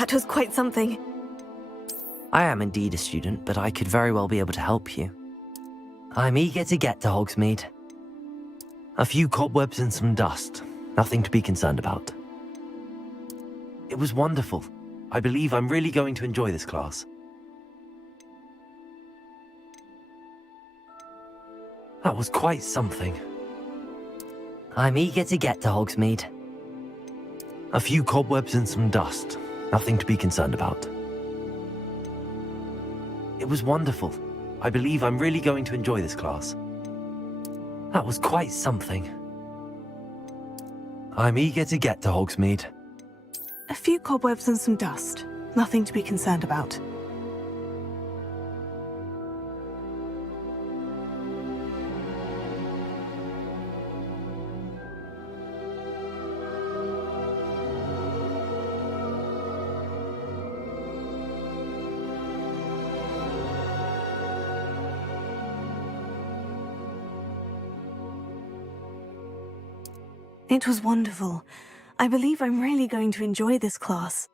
That was quite something. I am indeed a student, but I could very well be able to help you. I'm eager to get to Hogsmeade. A few cobwebs and some dust. Nothing to be concerned about. It was wonderful. I believe I'm really going to enjoy this class. That was quite something. I'm eager to get to Hogsmeade. A few cobwebs and some dust. Nothing to be concerned about. It was wonderful. I believe I'm really going to enjoy this class. That was quite something. I'm eager to get to Hogsmeade. A few cobwebs and some dust. Nothing to be concerned about. It was wonderful. I believe I'm really going to enjoy this class.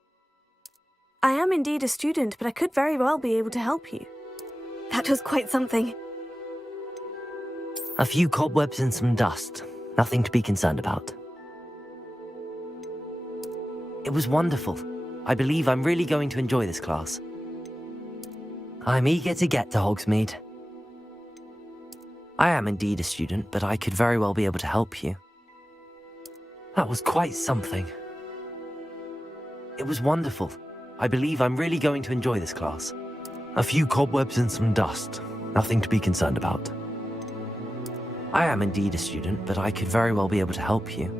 I am indeed a student, but I could very well be able to help you. That was quite something. A few cobwebs and some dust. Nothing to be concerned about. It was wonderful. I believe I'm really going to enjoy this class. I'm eager to get to Hogsmeade. I am indeed a student, but I could very well be able to help you. That was quite something. It was wonderful. I believe I'm really going to enjoy this class. A few cobwebs and some dust. Nothing to be concerned about. I am indeed a student, but I could very well be able to help you.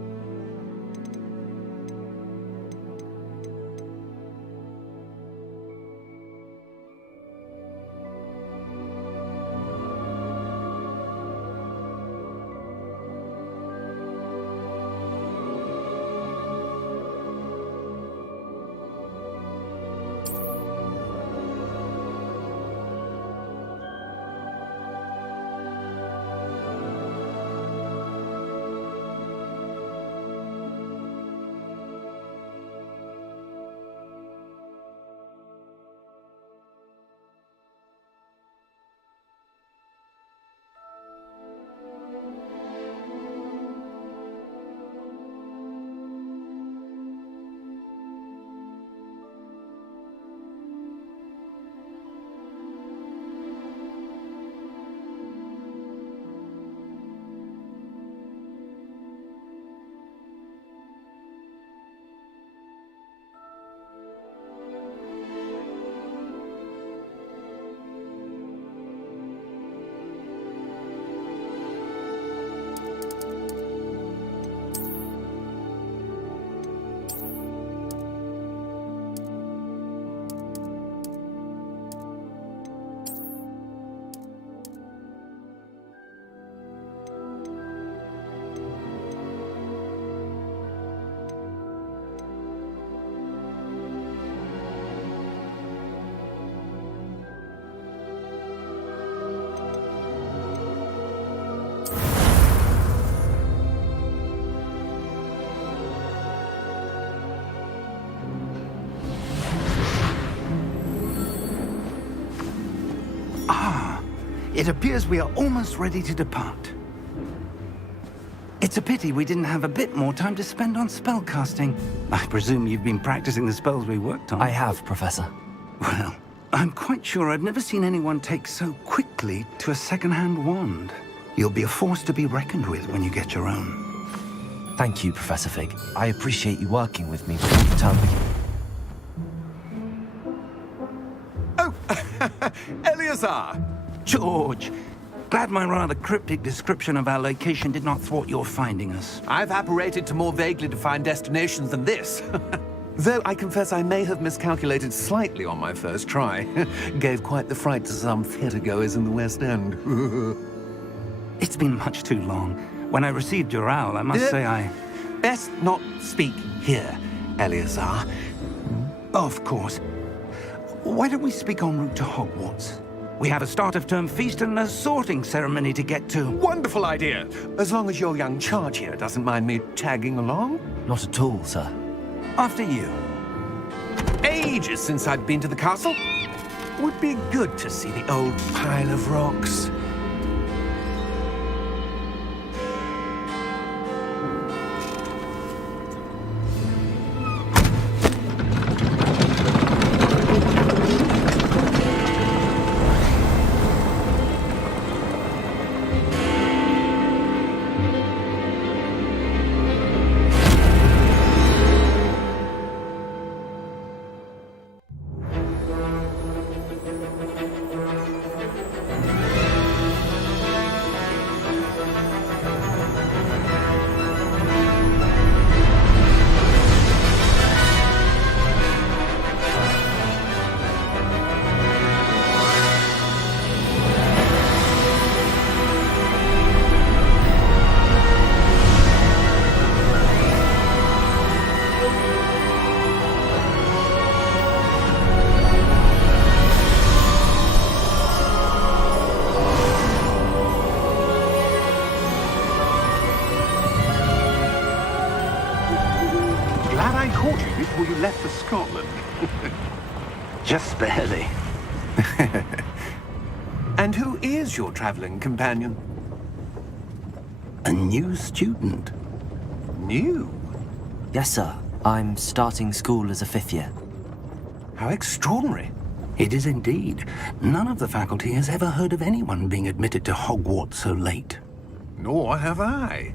It appears we are almost ready to depart. It's a pity we didn't have a bit more time to spend on spellcasting. I presume you've been practicing the spells we worked on. I have, Professor. Well, I'm quite sure I've never seen anyone take so quickly to a second-hand wand. You'll be a force to be reckoned with when you get your own. Thank you, Professor Fig. I appreciate you working with me before the term begins. Oh, Eleazar! George, glad my rather cryptic description of our location did not thwart your finding us. I've apparated to more vaguely defined destinations than this. Though I confess I may have miscalculated slightly on my first try. Gave quite the fright to some theatre-goers in the West End. It's been much too long. When I received your owl, I must say I... Best not speak here, Eleazar. Of course. Why don't we speak en route to Hogwarts? We have a start-of-term feast and a sorting ceremony to get to. Wonderful idea! As long as your young charge here doesn't mind me tagging along. Not at all, sir. After you. ages since I'd been to the castle. Would be good to see the old pile of rocks. Before you left for Scotland. Just barely. And who is your traveling companion? A new student. New? Yes, sir. I'm starting school as a 5th year. How extraordinary. It is indeed. None of the faculty has ever heard of anyone being admitted to Hogwarts so late. Nor have I.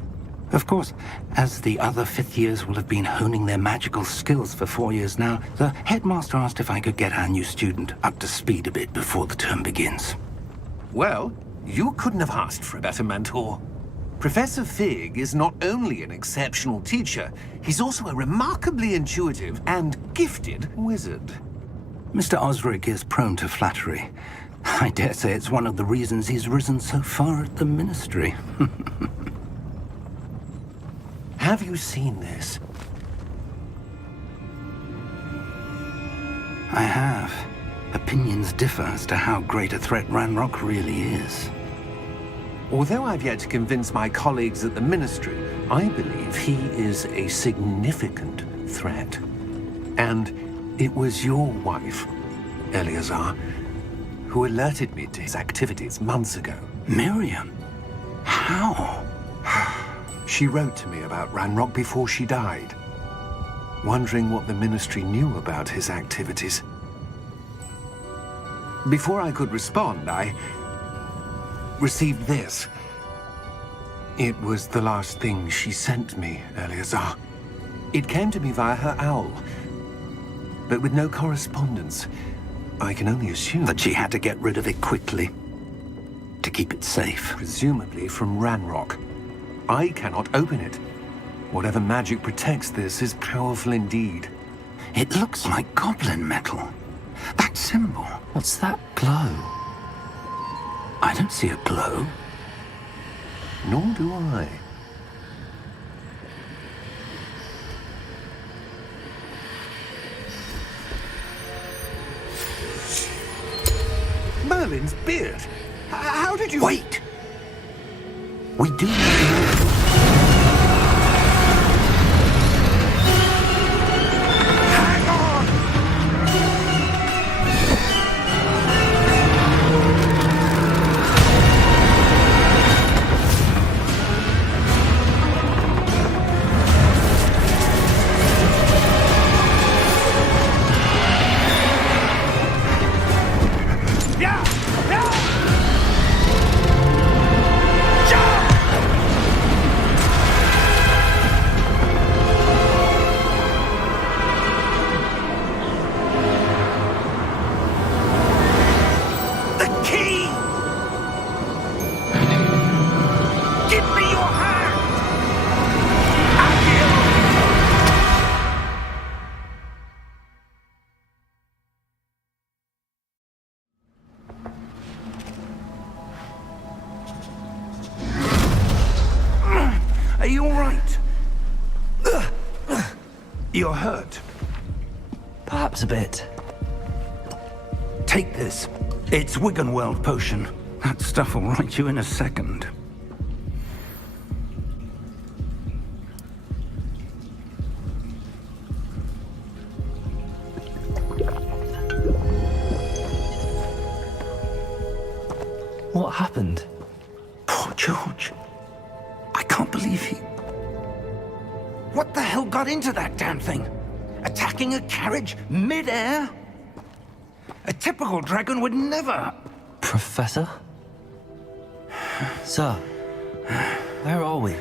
Of course, as the other 5th years will have been honing their magical skills for 4 years now, the headmaster asked if I could get our new student up to speed a bit before the term begins. Well, you couldn't have asked for a better mentor. Professor Fig is not only an exceptional teacher, he's also a remarkably intuitive and gifted wizard. Mr. Osric is prone to flattery. I dare say it's one of the reasons he's risen so far at the Ministry. Have you seen this? I have. Opinions differ as to how great a threat Ranrock really is. Although I've yet to convince my colleagues at the Ministry, I believe he is a significant threat. And it was your wife, Eleazar, who alerted me to his activities months ago. Miriam? How? She wrote to me about Ranrock before she died, wondering what the Ministry knew about his activities. Before I could respond, I received this. It was the last thing she sent me, Eleazar. It came to me via her owl, but with no correspondence. I can only assume That she had to get rid of it quickly, to keep it safe. presumably from Ranrock. I cannot open it. Whatever magic protects this is powerful indeed. It looks like goblin metal. That symbol. What's that glow? I don't see a glow. Nor do I. Merlin's beard. How did you... Wait! We do need to know. Hang on! Yeah! Yeah! Jump! The key! Give me your hand! Accio! Are you all right? You're hurt. Perhaps a bit. Take this. It's Wiggenweld potion. That stuff will right you in a second. What happened? Poor George. I can't believe he... What the hell got into that damn thing? Attacking a carriage mid-air? A typical dragon would never... Professor? Sir, where are we?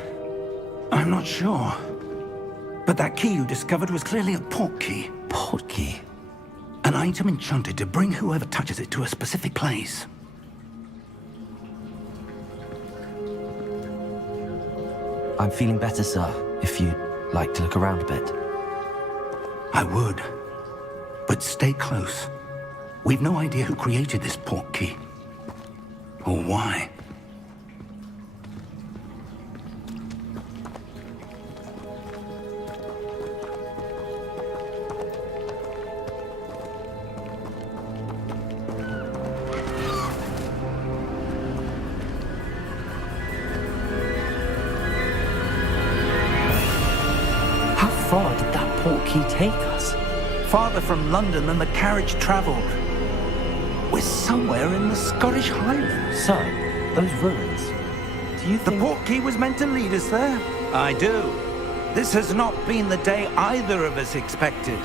I'm not sure. But that key you discovered was clearly a port key. Port key? An item enchanted to bring whoever touches it to a specific place. I'm feeling better, sir, if you'd like to look around a bit. I would. But stay close. We've no idea who created this port key. Or why. How far did that port key take us? Farther from London than the carriage travelled. We're somewhere in the Scottish Highlands. Sir, those ruins. Do you The think... port key was meant to lead us there? I do. This has not been the day either of us expected.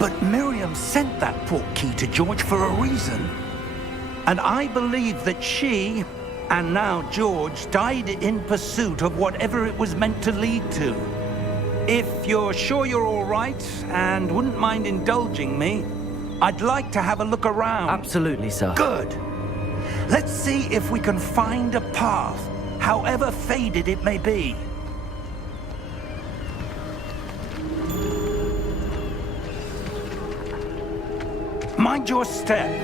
But Miriam sent that port key to George for a reason. And I believe that she, and now George, died in pursuit of whatever it was meant to lead to. If you're sure you're all right, and wouldn't mind indulging me, I'd like to have a look around. Absolutely, sir. Good. Let's see if we can find a path, however faded it may be. Mind your step.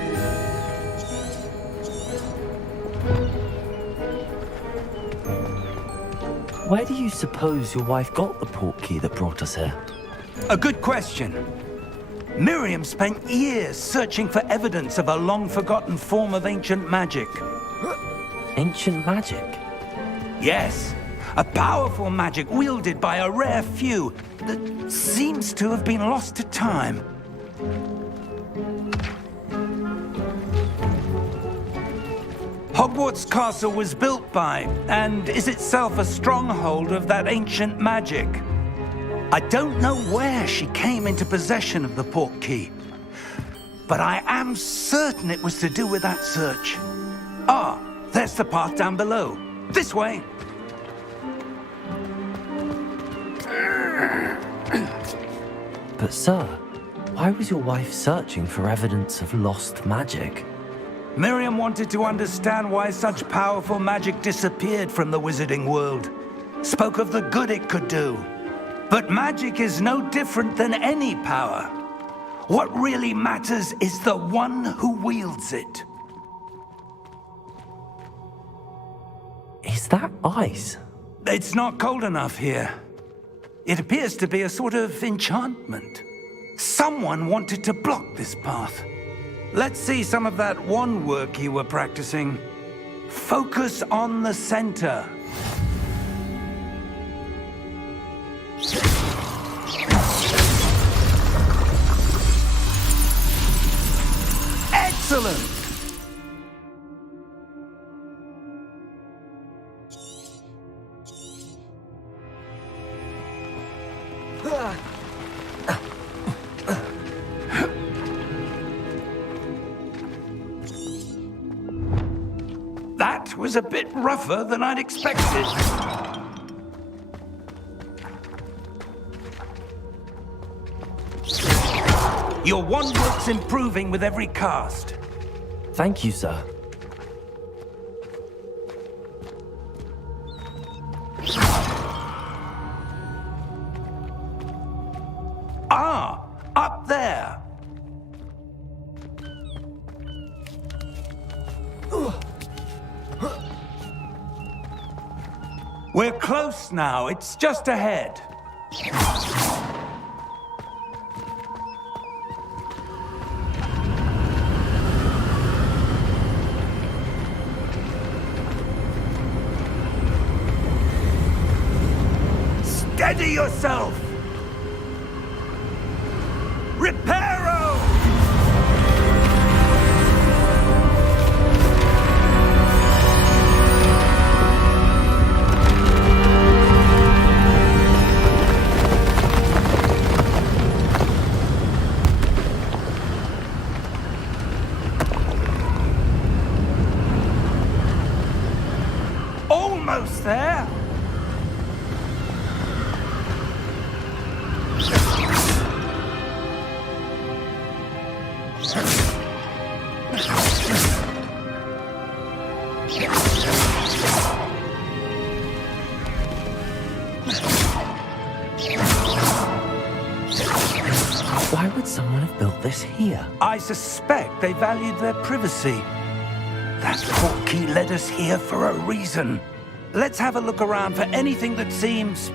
Where do you suppose your wife got the port key that brought us here? A good question. Miriam spent years searching for evidence of a long-forgotten form of ancient magic. Ancient magic? Yes, a powerful magic wielded by a rare few that seems to have been lost to time. Hogwarts Castle was built by, and is itself a stronghold of that ancient magic. I don't know where she came into possession of the port key, but I am certain it was to do with that search. Ah, there's the path down below. This way. But sir, why was your wife searching for evidence of lost magic? Miriam wanted to understand why such powerful magic disappeared from the wizarding world. Spoke of the good it could do. But magic is no different than any power. What really matters is the one who wields it. Is that ice? It's not cold enough here. It appears to be a sort of enchantment. Someone wanted to block this path. Let's see some of that wand work you were practicing. Focus on the center. Excellent! That was a bit rougher than I'd expected. Your wand work's improving with every cast. Thank you, sir. Ah, up there. We're close now. It's just ahead. Steady yourself! Reparo! Why would someone have built this here? I suspect they valued their privacy. That portkey led us here for a reason. Let's have a look around for anything that seems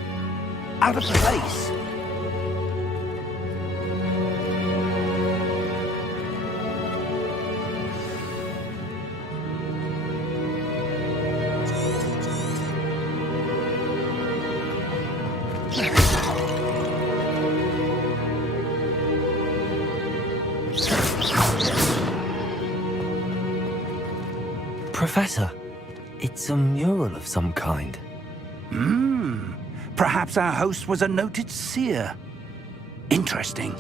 out of place. Professor, it's a mural of some kind. Perhaps our host was a noted seer. Interesting.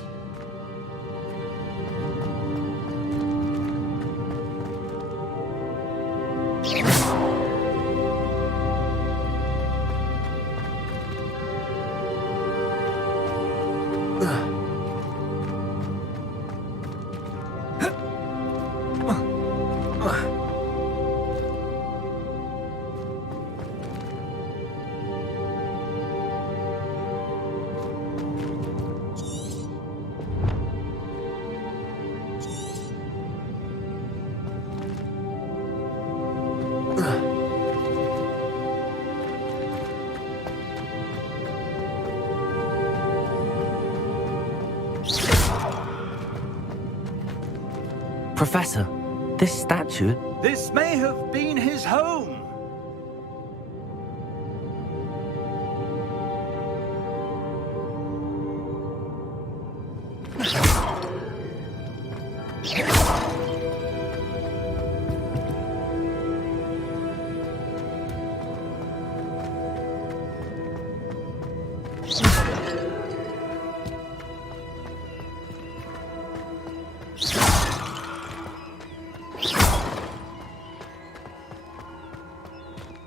Professor, this statue... This may have been his home.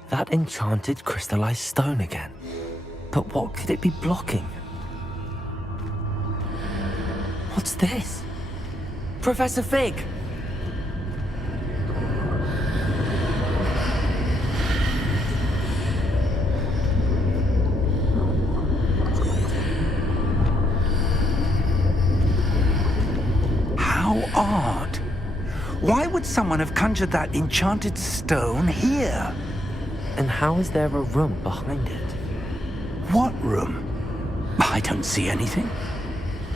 That enchanted crystallized stone again. But what could it be blocking? What's this? Professor Fig! How odd. Why would someone have conjured that enchanted stone here? And how is there a room behind it? What room? I don't see anything.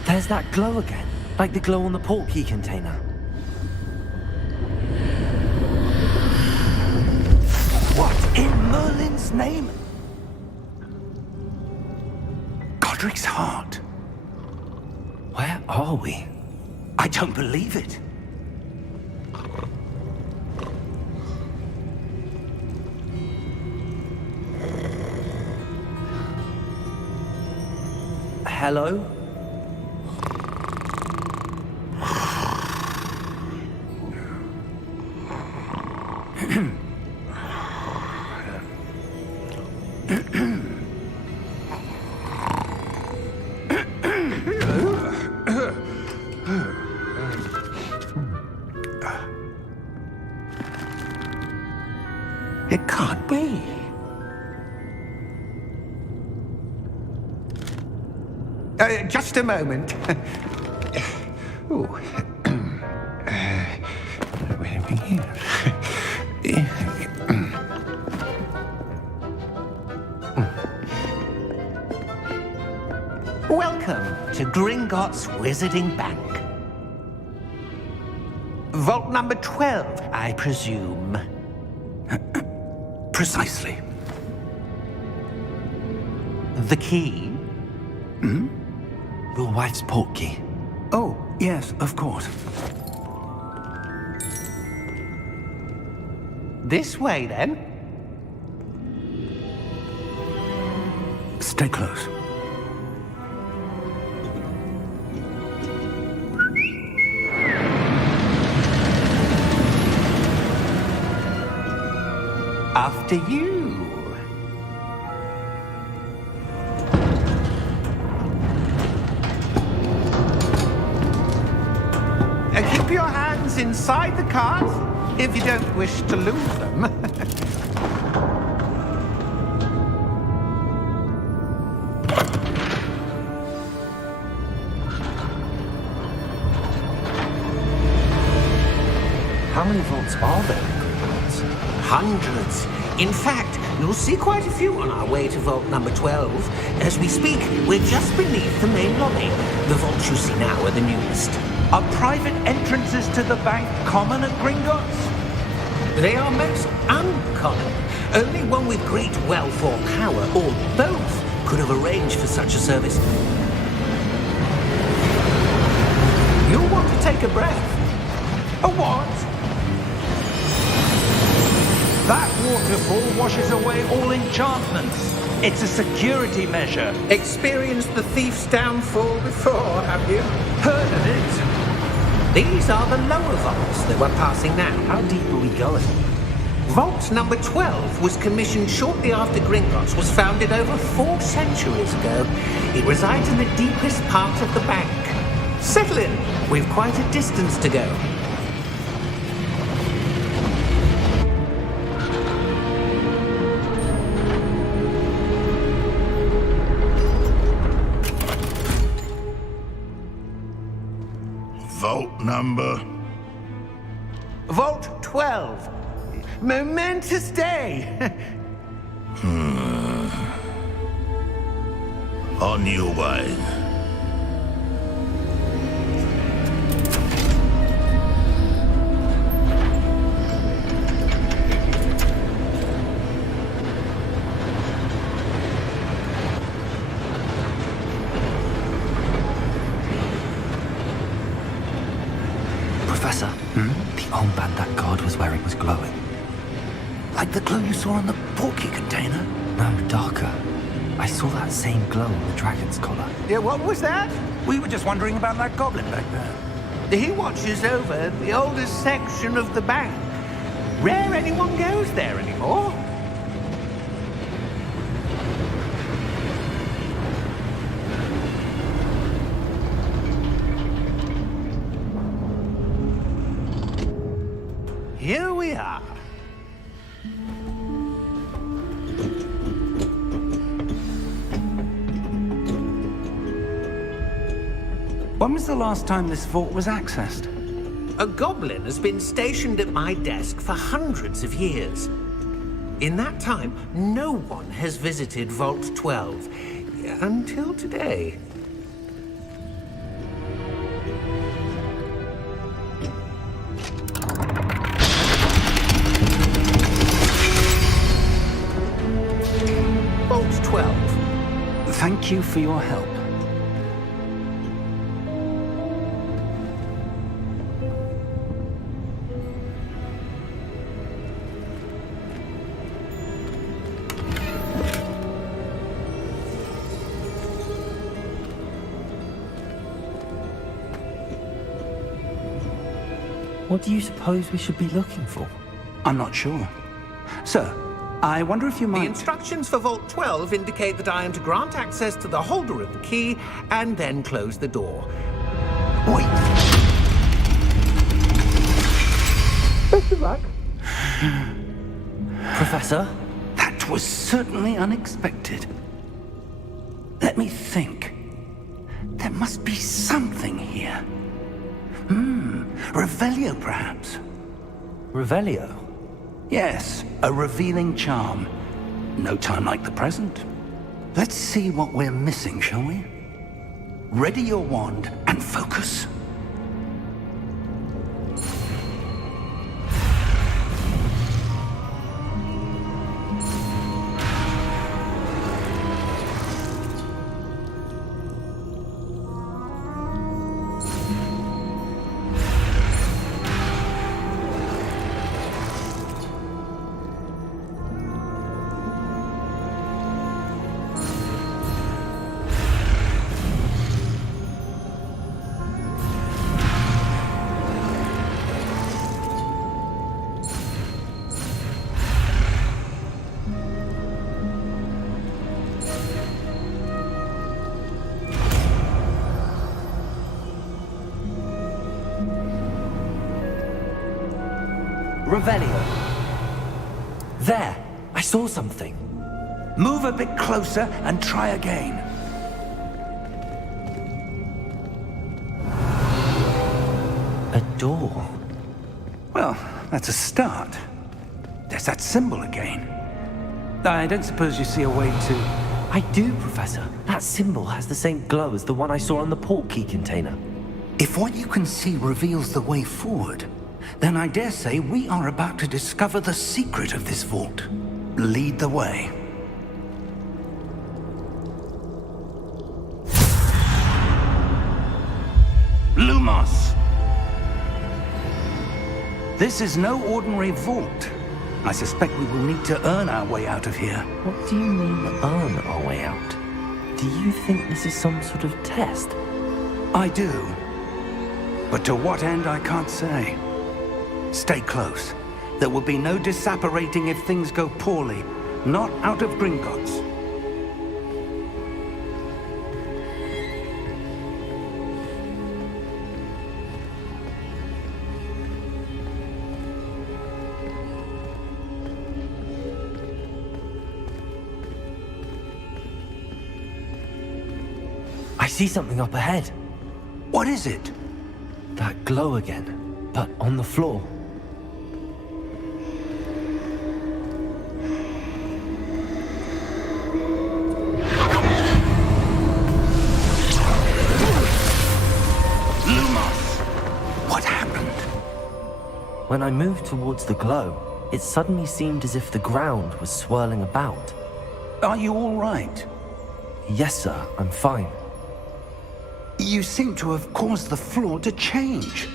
There's that glow again, like the glow on the portkey container. What in Merlin's name? Godric's heart. Where are we? I don't believe it. Hello? It can't be. Just a moment. Ooh. Where are we here? Welcome to Gringotts Wizarding Bank. Vault number 12, I presume. Precisely. The key? Your wife's portkey. Oh, yes, of course. This way, then. Stay close. After you. Keep your hands inside the cart if you don't wish to lose them. How many vaults are there in Gringotts? Hundreds. In fact, you'll see quite a few on our way to vault number 12. As we speak, we're just beneath the main lobby. The vaults you see now are the newest. Are private entrances to the bank common at Gringotts? They are most uncommon. Only one with great wealth or power, or both, could have arranged for such a service. You'll want to take a breath. A what? That waterfall washes away all enchantments. It's a security measure. Experienced the thief's downfall before, have you? Heard of it? These are the lower vaults that we're passing now. How deep are we going? Vault number 12 was commissioned shortly after Gringotts was founded over 4 centuries ago. It resides in the deepest part of the bank. Settle in. We've quite a distance to go. Vault number? Vault 12. Momentous day. On your way. Professor, the armband that guard was wearing was glowing. Like the glow you saw on the porky container? No, darker. I saw that same glow on the dragon's collar. Yeah, what was that? We were just wondering about that goblin back there. He watches over the oldest section of the bank. Rare anyone goes there anymore. Here we are. When was the last time this vault was accessed? A goblin has been stationed at my desk for hundreds of years. In that time, no one has visited Vault 12 until today. Vault 12. Thank you for your help. What do you suppose we should be looking for? I'm not sure. Sir, I wonder if you The might... instructions for Vault 12 indicate that I am to grant access to the holder of the key and then close the door. Wait. Best of luck. Professor? That was certainly unexpected. Let me think. There must be something here. Revelio, perhaps. Revelio? Yes, a revealing charm. No time like the present. Let's see what we're missing, shall we? Ready your wand and focus. Revelio. There! I saw something. Move a bit closer and try again. A door. Well, That's a start. There's that symbol again. I don't suppose you see a way to... I do, Professor. That symbol has the same glow as the one I saw on the portkey container. If what you can see reveals the way forward, then I dare say we are about to discover the secret of this vault. Lead the way. Lumos! This is no ordinary vault. I suspect we will need to earn our way out of here. What do you mean, earn our way out? Do you think this is some sort of test? I do. But to what end, I can't say. Stay close. There will be no disapparating if things go poorly. Not out of Gringotts. I see something up ahead. What is it? That glow again, but on the floor. Lumos! What happened? When I moved towards the glow, it suddenly seemed as if the ground was swirling about. Are you all right? Yes, sir, I'm fine. You seem to have caused the floor to change.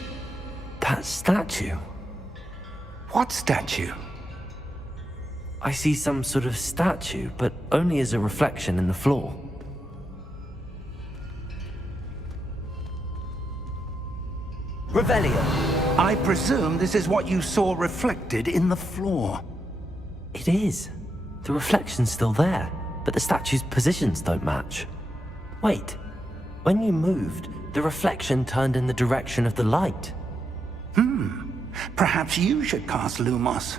That statue. What statue? I see some sort of statue, but only as a reflection in the floor. Revelio. I presume this is what you saw reflected in the floor. It is. The reflection's still there, but the statue's positions don't match. Wait. When you moved, the reflection turned in the direction of the light. Perhaps you should cast Lumos.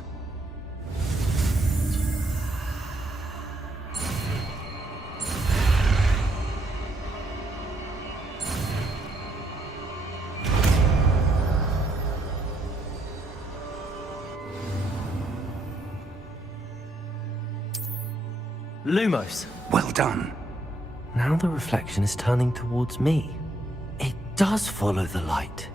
Lumos. Well done. Now the reflection is turning towards me. It does follow the light.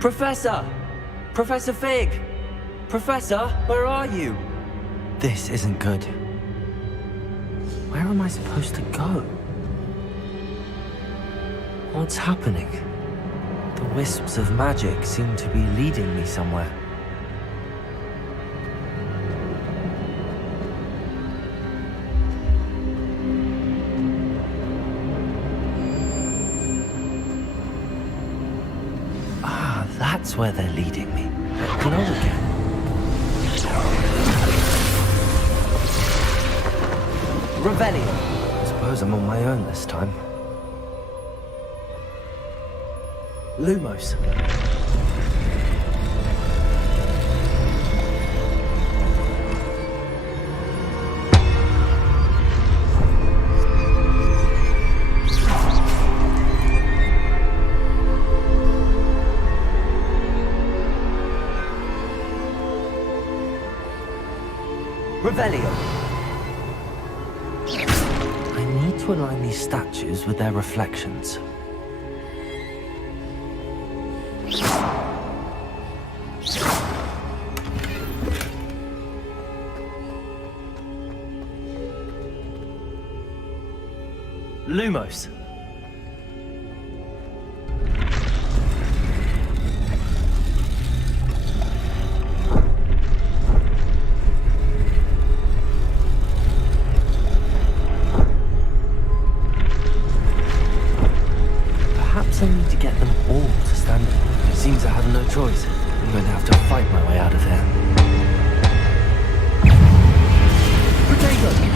Professor! Professor Fig! Professor, where are you? This isn't good. Where am I supposed to go? What's happening? The wisps of magic seem to be leading me somewhere. Ah, that's where they're leading me. Hello again. Revelio. I suppose I'm on my own this time. Lumos. Revelio. I need to align these statues with their reflections. Lumos. Perhaps I need to get them all to stand up. It seems I have no choice. I'm going to have to fight my way out of here. Potato!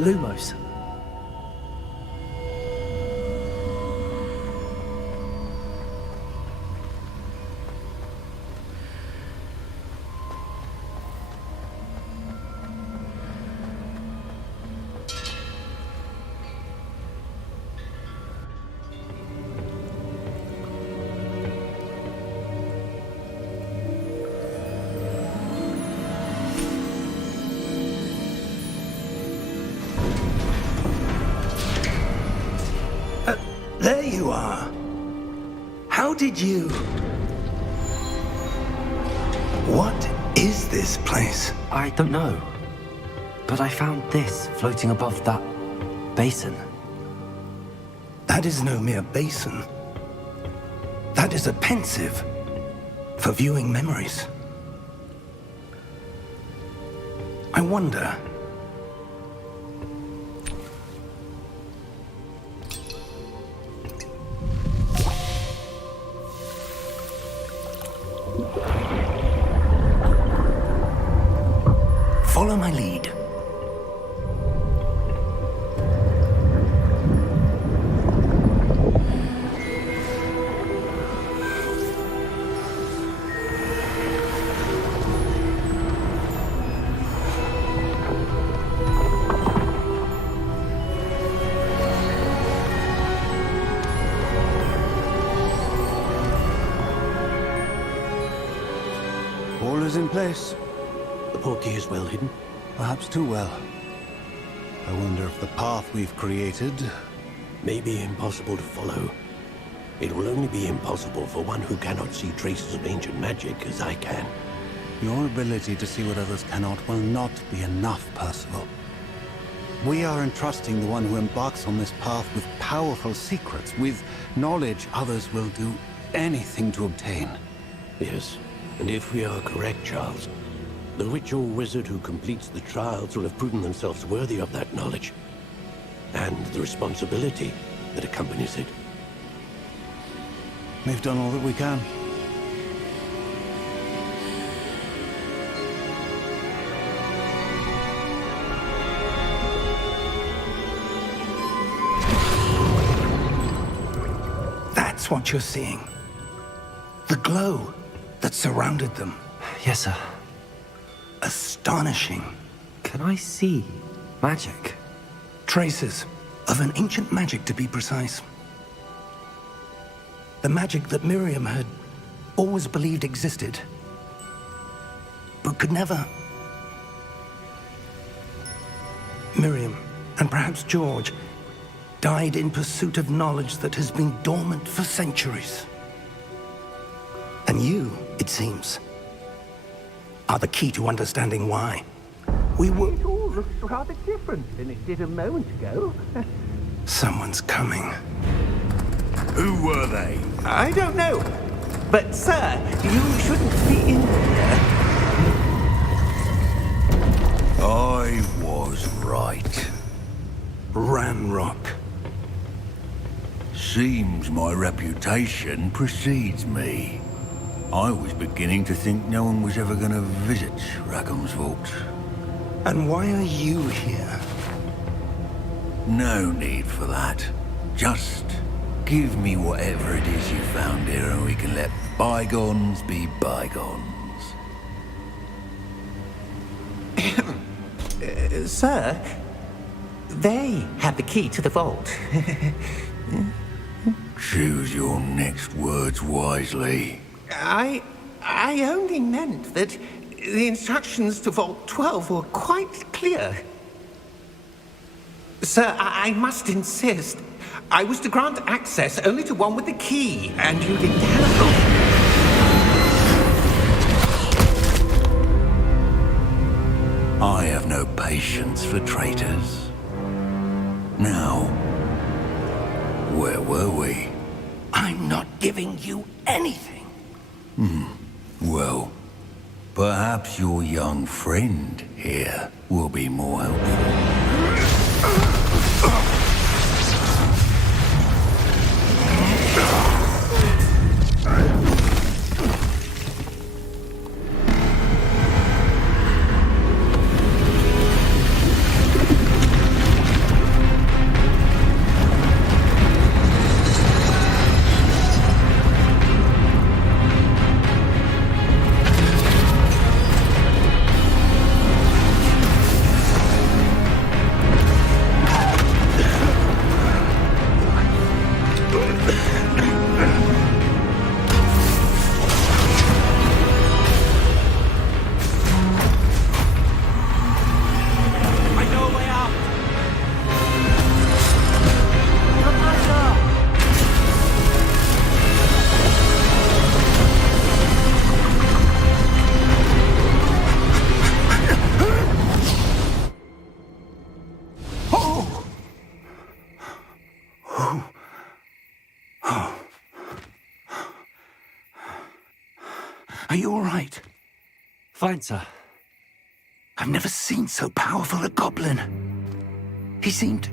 Lumos. There you are. How did you... What is this place? I don't know. But I found this floating above that basin. That is no mere basin. That is a pensive for viewing memories. I wonder... Follow my lead. All is in place. The portkey is well hidden. Perhaps too well. I wonder if the path we've created... May be impossible to follow. It will only be impossible for one who cannot see traces of ancient magic as I can. Your ability to see what others cannot will not be enough, Percival. We are entrusting the one who embarks on this path with powerful secrets, with knowledge others will do anything to obtain. Yes, and if we are correct, Charles, the witch or wizard who completes the trials will have proven themselves worthy of that knowledge, and the responsibility that accompanies it. We've done all that we can. That's what you're seeing. The glow that surrounded them. Yes, sir. Astonishing. Can I see magic? Traces of an ancient magic, to be precise. The magic that Miriam had always believed existed, but could never... Miriam, and perhaps George, died in pursuit of knowledge that has been dormant for centuries. And you, it seems, are the key to understanding why. We were... It all looks rather different than it did a moment ago. Someone's coming. Who were they? I don't know. But, sir, you shouldn't be in here. I was right. Ranrock. Seems my reputation precedes me. I was beginning to think no one was ever going to visit Rackham's vault. And why are you here? No need for that. Just give me whatever it is you found here and we can let bygones be bygones. Sir, they have the key to the vault. Choose your next words wisely. I only meant that the instructions to Vault 12 were quite clear. Sir, I must insist. I was to grant access only to one with the key, and you didn't have I have no patience for traitors. Now, where were we? I'm not giving you anything. Well, perhaps your young friend here will be more helpful. Are you all right? Fine, sir. I've never seen so powerful a goblin. He seemed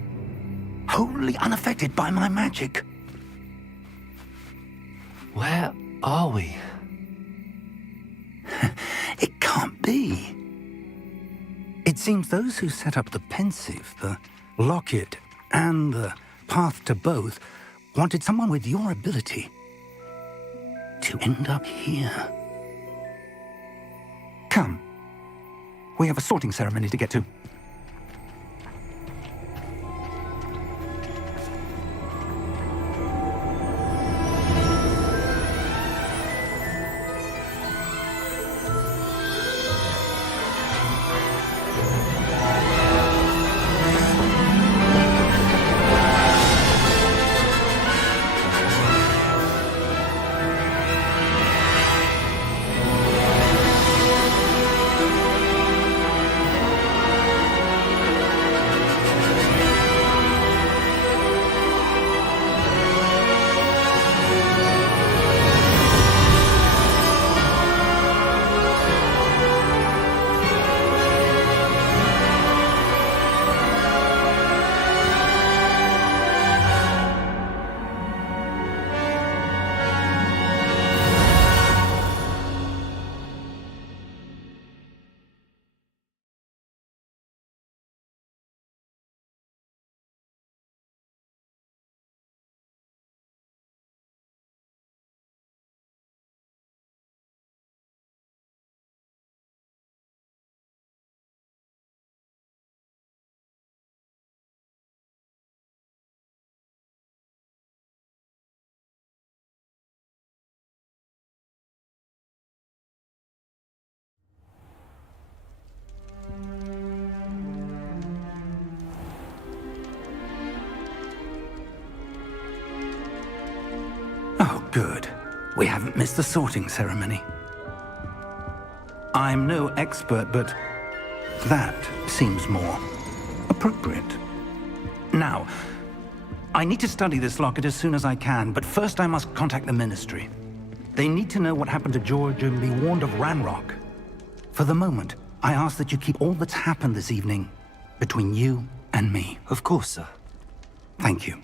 wholly unaffected by my magic. Where are we? It can't be. It seems those who set up the pensive, the locket, and the path to both wanted someone with your ability to end up here. Come. We have a sorting ceremony to get to. Oh, good. We haven't missed the sorting ceremony. I'm no expert, but that seems more appropriate. Now, I need to study this locket as soon as I can, but first I must contact the Ministry. They need to know what happened to George and be warned of Ranrock. For the moment, I ask that you keep all that's happened this evening between you and me. Of course, sir. Thank you.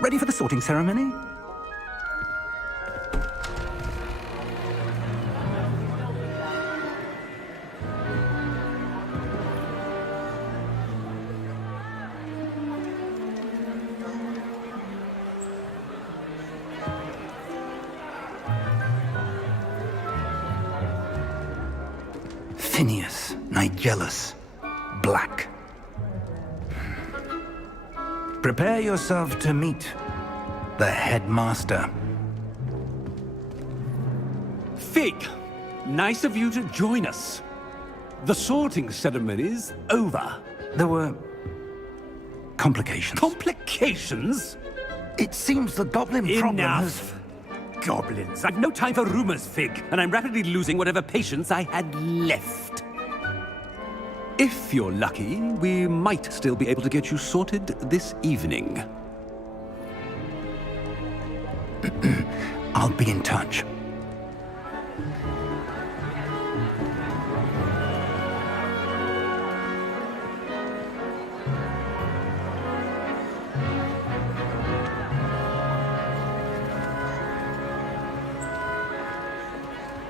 Ready for the sorting ceremony? Phineas, Nigellus, Black. Prepare yourself to meet the headmaster. Fig, nice of you to join us. The sorting ceremony's over. There were complications. Complications? It seems the goblin problem has... Enough. Goblins. I've no time for rumors, Fig, and I'm rapidly losing whatever patience I had left. If you're lucky, we might still be able to get you sorted this evening. I'll be in touch.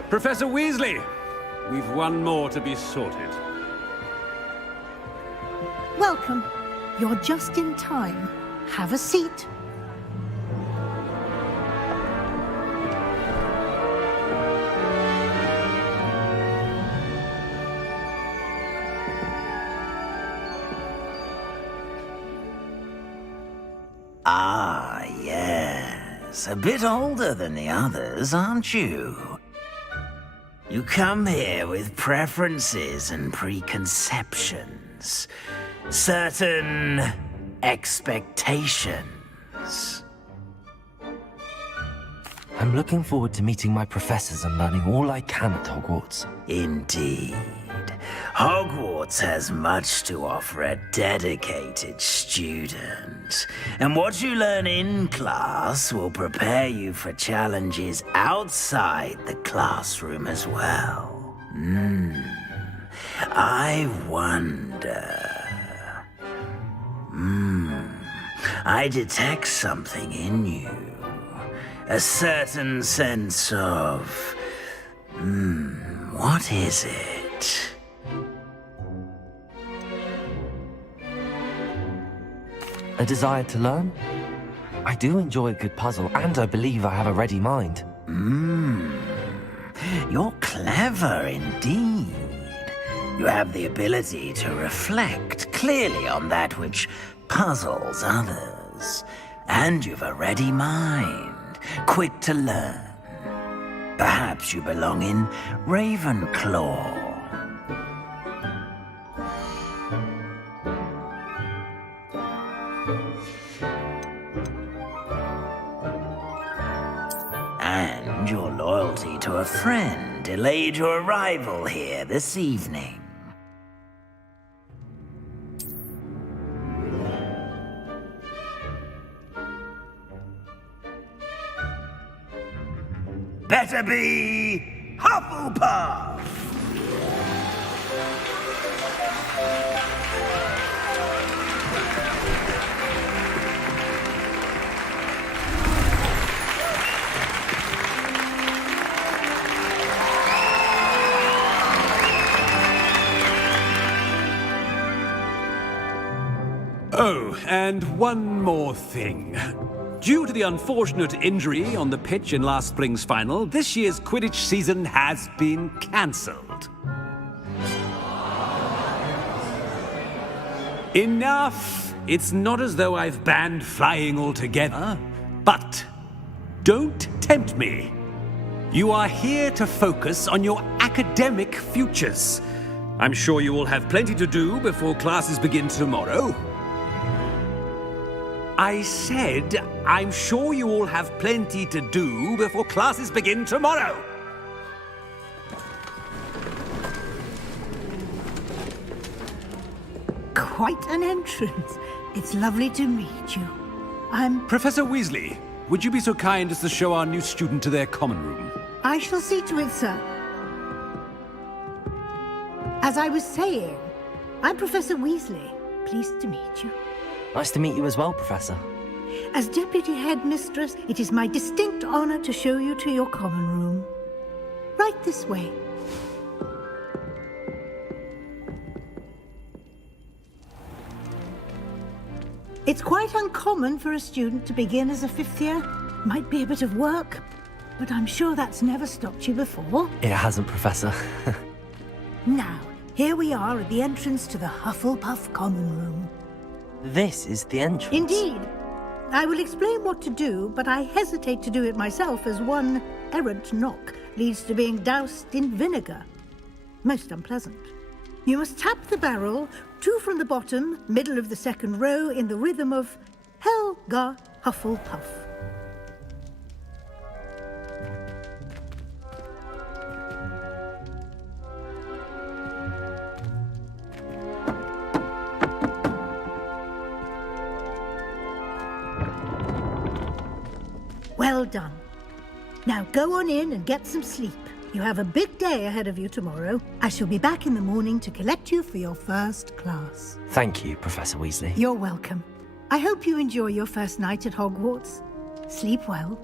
Professor Weasley, we've one more to be sorted. Welcome. You're just in time. Have a seat. Ah, yes. A bit older than the others, aren't you? You come here with preferences and preconceptions. Certain expectations. I'm looking forward to meeting my professors and learning all I can at Hogwarts. Indeed. Hogwarts has much to offer a dedicated student, and what you learn in class will prepare you for challenges outside the classroom as well. I wonder... I detect something in you. A certain sense of... what is it? A desire to learn? I do enjoy a good puzzle, and I believe I have a ready mind. You're clever indeed. You have the ability to reflect clearly on that which puzzles others. And you've a ready mind, quick to learn. Perhaps you belong in Ravenclaw. And your loyalty to a friend delayed your arrival here this evening. Better be Hufflepuff! Oh, and one more thing. Due to the unfortunate injury on the pitch in last spring's final, this year's Quidditch season has been cancelled. Enough! It's not as though I've banned flying altogether, but don't tempt me. You are here to focus on your academic futures. I'm sure you will have plenty to do before classes begin tomorrow. I said, I'm sure you all have plenty to do before classes begin tomorrow. Quite an entrance. It's lovely to meet you. I'm... Professor Weasley, would you be so kind as to show our new student to their common room? I shall see to it, sir. As I was saying, I'm Professor Weasley. Pleased to meet you. Nice to meet you as well, Professor. As Deputy Headmistress, it is my distinct honor to show you to your common room. Right this way. It's quite uncommon for a student to begin as a fifth year. Might be a bit of work, but I'm sure that's never stopped you before. It hasn't, Professor. Now, here we are at the entrance to the Hufflepuff common room. This is the entrance. Indeed. I will explain what to do, but I hesitate to do it myself as one errant knock leads to being doused in vinegar. Most unpleasant. You must tap the barrel, 2 from the bottom, middle of the second row, in the rhythm of Helga Hufflepuff. Well done. Now go on in and get some sleep. You have a big day ahead of you tomorrow. I shall be back in the morning to collect you for your first class. Thank you, Professor Weasley. You're welcome. I hope you enjoy your first night at Hogwarts. Sleep well.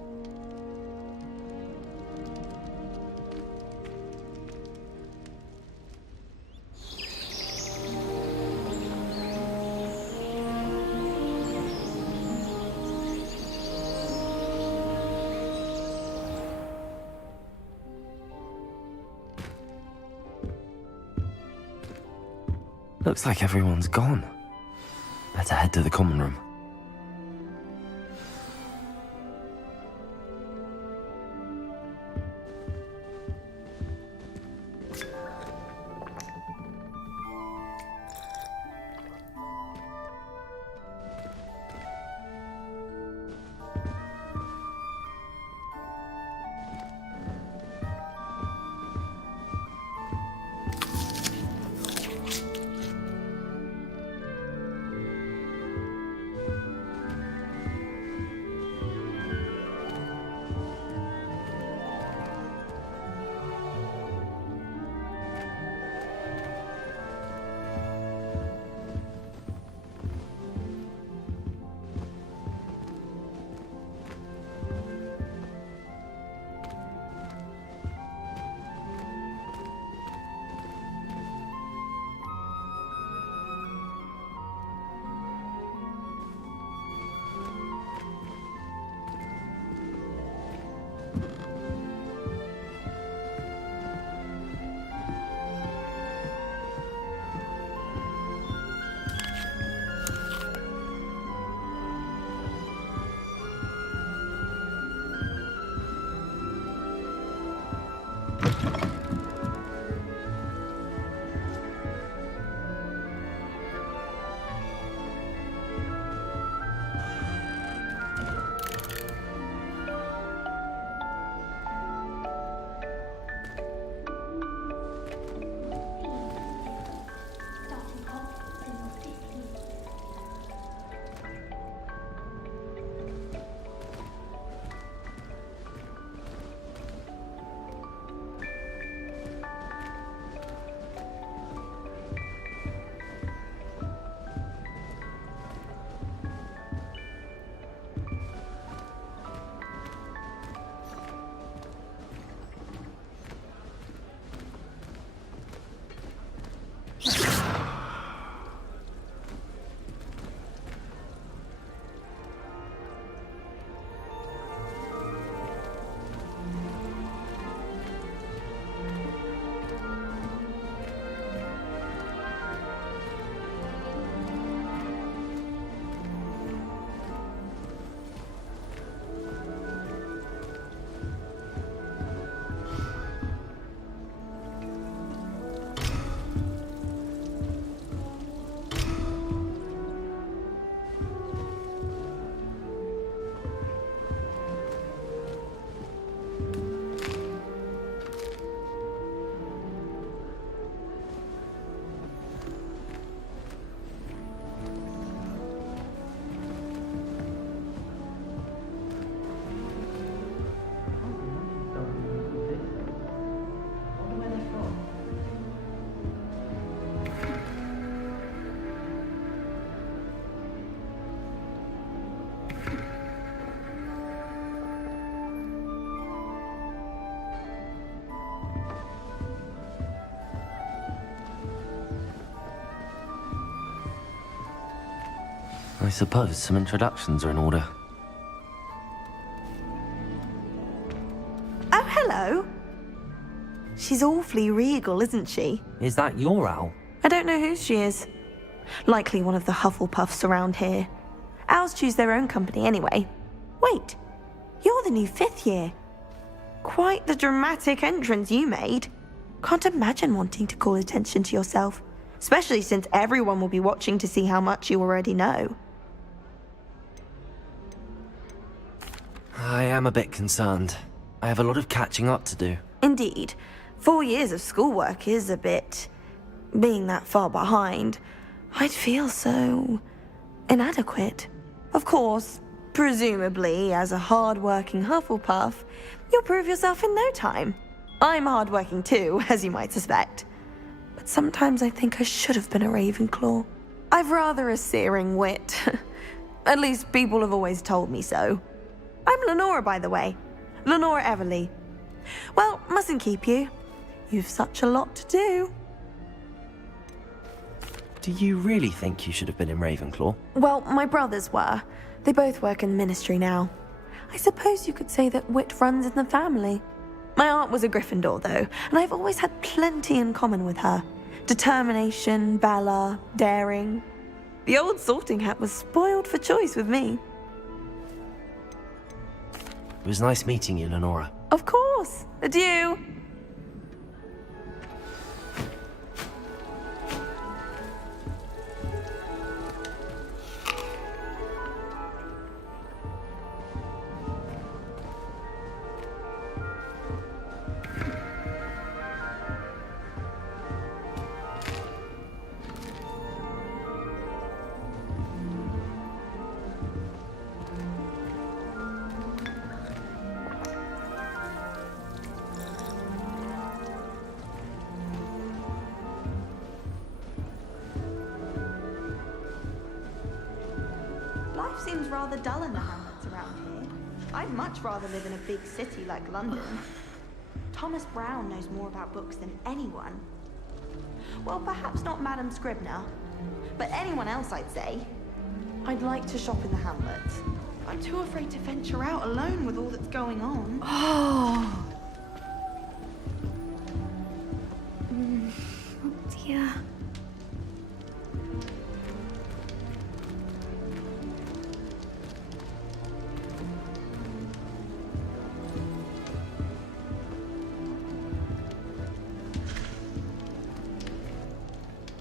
Looks like everyone's gone. Better head to the common room. I suppose some introductions are in order. Oh, hello. She's awfully regal, isn't she? Is that your owl? I don't know who she is. Likely one of the Hufflepuffs around here. Owls choose their own company anyway. Wait, you're the new 5th year. Quite the dramatic entrance you made. Can't imagine wanting to call attention to yourself, especially since everyone will be watching to see how much you already know. I am a bit concerned. I have a lot of catching up to do. Indeed. 4 years of schoolwork is a bit... being that far behind. I'd feel so... inadequate. Of course, presumably, as a hard-working Hufflepuff, you'll prove yourself in no time. I'm hard-working too, as you might suspect. But sometimes I think I should have been a Ravenclaw. I've rather a searing wit. At least people have always told me so. I'm Lenora, by the way. Lenora Everly. Well, mustn't keep you. You've such a lot to do. Do you really think you should have been in Ravenclaw? Well, my brothers were. They both work in the ministry now. I suppose you could say that wit runs in the family. My aunt was a Gryffindor, though, and I've always had plenty in common with her. Determination, valor, daring. The old sorting hat was spoiled for choice with me. It was nice meeting you, Lenora. Of course. Adieu. Life seems rather dull in the hamlets around here. I'd much rather live in a big city like London. Thomas Brown knows more about books than anyone. Well, perhaps not Madame Scribner, but anyone else, I'd say. I'd like to shop in the hamlets. I'm too afraid to venture out alone with all that's going on. Oh. Oh dear.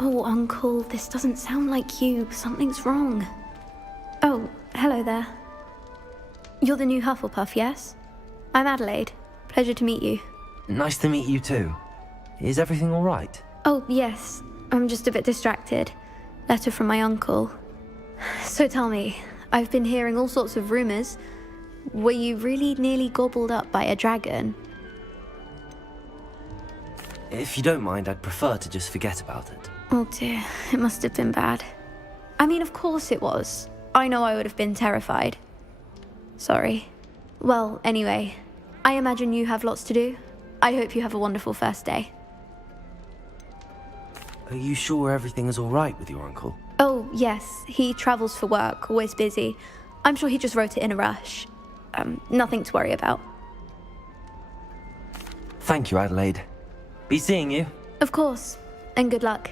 Oh, Uncle, this doesn't sound like you. Something's wrong. Oh, hello there. You're the new Hufflepuff, yes? I'm Adelaide. Pleasure to meet you. Nice to meet you too. Is everything all right? Oh, yes. I'm just a bit distracted. Letter from my uncle. So tell me, I've been hearing all sorts of rumors. Were you really nearly gobbled up by a dragon? If you don't mind, I'd prefer to just forget about it. Oh dear, it must have been bad. I mean, of course it was. I know I would have been terrified. Sorry. Well, anyway, I imagine you have lots to do. I hope you have a wonderful first day. Are you sure everything is all right with your uncle? Oh, yes. He travels for work, always busy. I'm sure he just wrote it in a rush. Nothing to worry about. Thank you, Adelaide. Be seeing you. Of course. And good luck.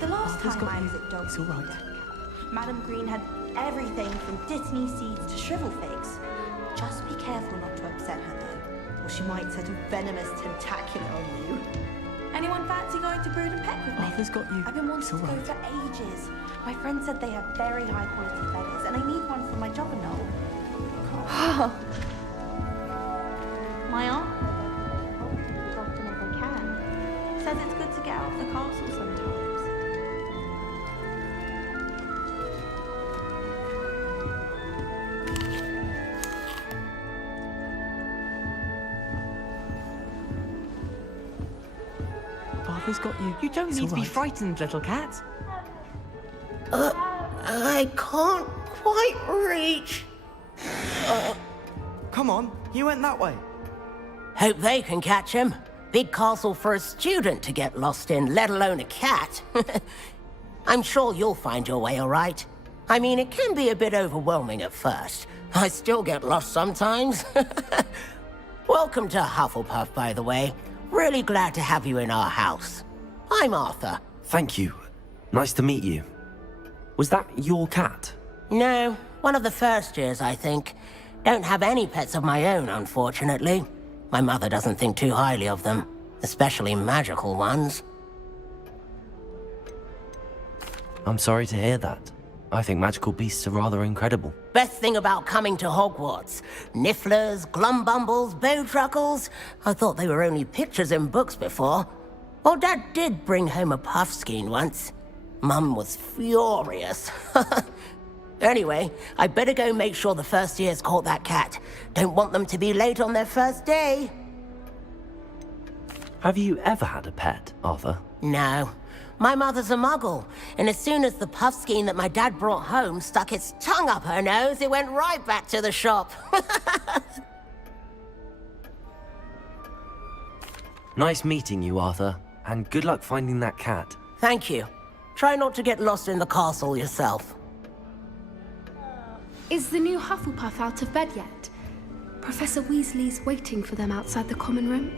The last time I was at Dog's Madam Green had everything from Dittany seeds to shrivel figs. Just be careful not to upset her, though, or she might set a venomous tentacular on you. Anyone fancy going to Brood and Peck with me? Arthur's got you. I've been wanting to go for ages. My friend said they have very high quality feathers, and I need one for my juggernaut. My aunt as often as I can. Says it's good to get out of the castle sometimes. Arthur's got you. You don't need to be frightened, little cat. I can't quite reach. Come on, you went that way. Hope they can catch him. Big castle for a student to get lost in, let alone a cat. I'm sure you'll find your way all right. I mean, it can be a bit overwhelming at first. I still get lost sometimes. Welcome to Hufflepuff, by the way. Really glad to have you in our house. I'm Arthur. Thank you. Nice to meet you. Was that your cat? No, one of the first years, I think. Don't have any pets of my own, unfortunately. My mother doesn't think too highly of them, especially magical ones. I'm sorry to hear that. I think magical beasts are rather incredible. Best thing about coming to Hogwarts. Nifflers, Glumbumbles, Bowtruckles. I thought they were only pictures in books before. Well, Dad did bring home a Puffskein once. Mum was furious. Anyway, I better go make sure the first years caught that cat. Don't want them to be late on their first day. Have you ever had a pet, Arthur? No. My mother's a muggle, and as soon as the Puffskein that my dad brought home stuck its tongue up her nose, it went right back to the shop. Nice meeting you, Arthur, and good luck finding that cat. Thank you. Try not to get lost in the castle yourself. Is the new Hufflepuff out of bed yet? Professor Weasley's waiting for them outside the common room.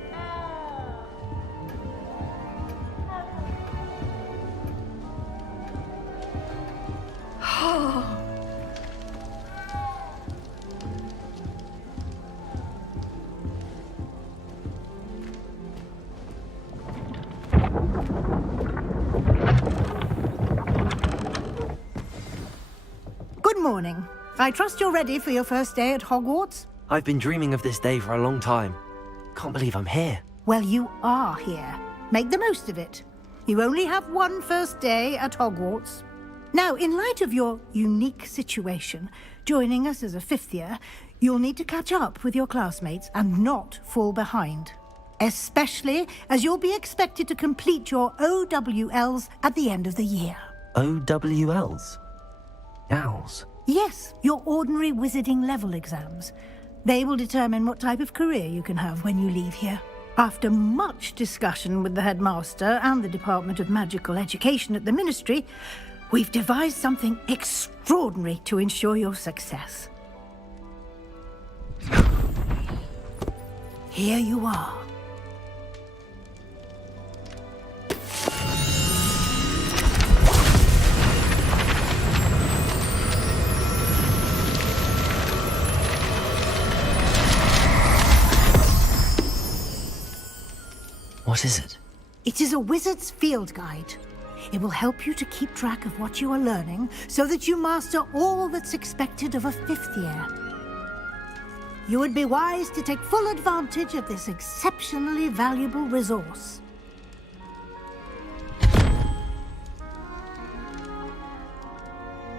Good morning. I trust you're ready for your first day at Hogwarts? I've been dreaming of this day for a long time. Can't believe I'm here. Well, you are here. Make the most of it. You only have one first day at Hogwarts. Now, in light of your unique situation, joining us as a fifth year, you'll need to catch up with your classmates and not fall behind. Especially as you'll be expected to complete your OWLs at the end of the year. OWLs? Owls? Yes, your ordinary wizarding level exams. They will determine what type of career you can have when you leave here. After much discussion with the headmaster and the Department of Magical Education at the Ministry, we've devised something extraordinary to ensure your success. Here you are. What is it? It is a wizard's field guide. It will help you to keep track of what you are learning so that you master all that's expected of a fifth year. You would be wise to take full advantage of this exceptionally valuable resource.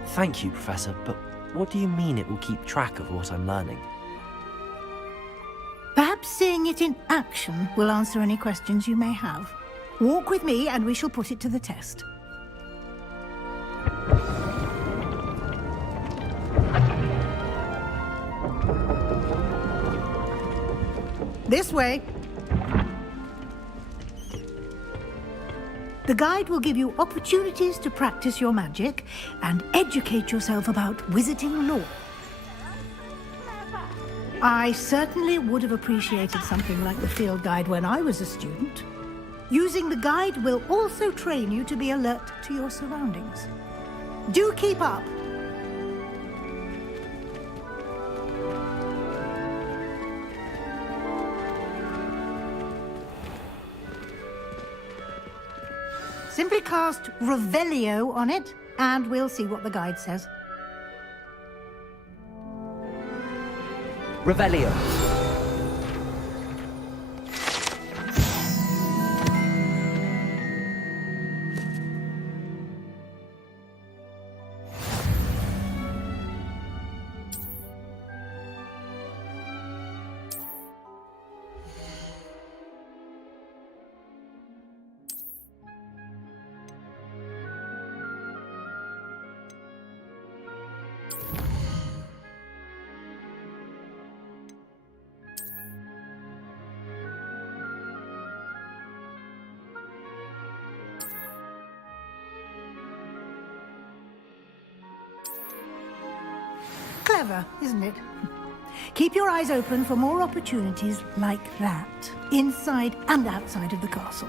Thank you, Professor, but what do you mean it will keep track of what I'm learning? Perhaps seeing it in action will answer any questions you may have. Walk with me and we shall put it to the test. This way. The guide will give you opportunities to practice your magic and educate yourself about wizarding lore. I certainly would have appreciated something like the field guide when I was a student. Using the guide will also train you to be alert to your surroundings. Do keep up. Simply cast Revelio on it, and we'll see what the guide says. Revelio. Clever, isn't it? Keep your eyes open for more opportunities like that, inside and outside of the castle.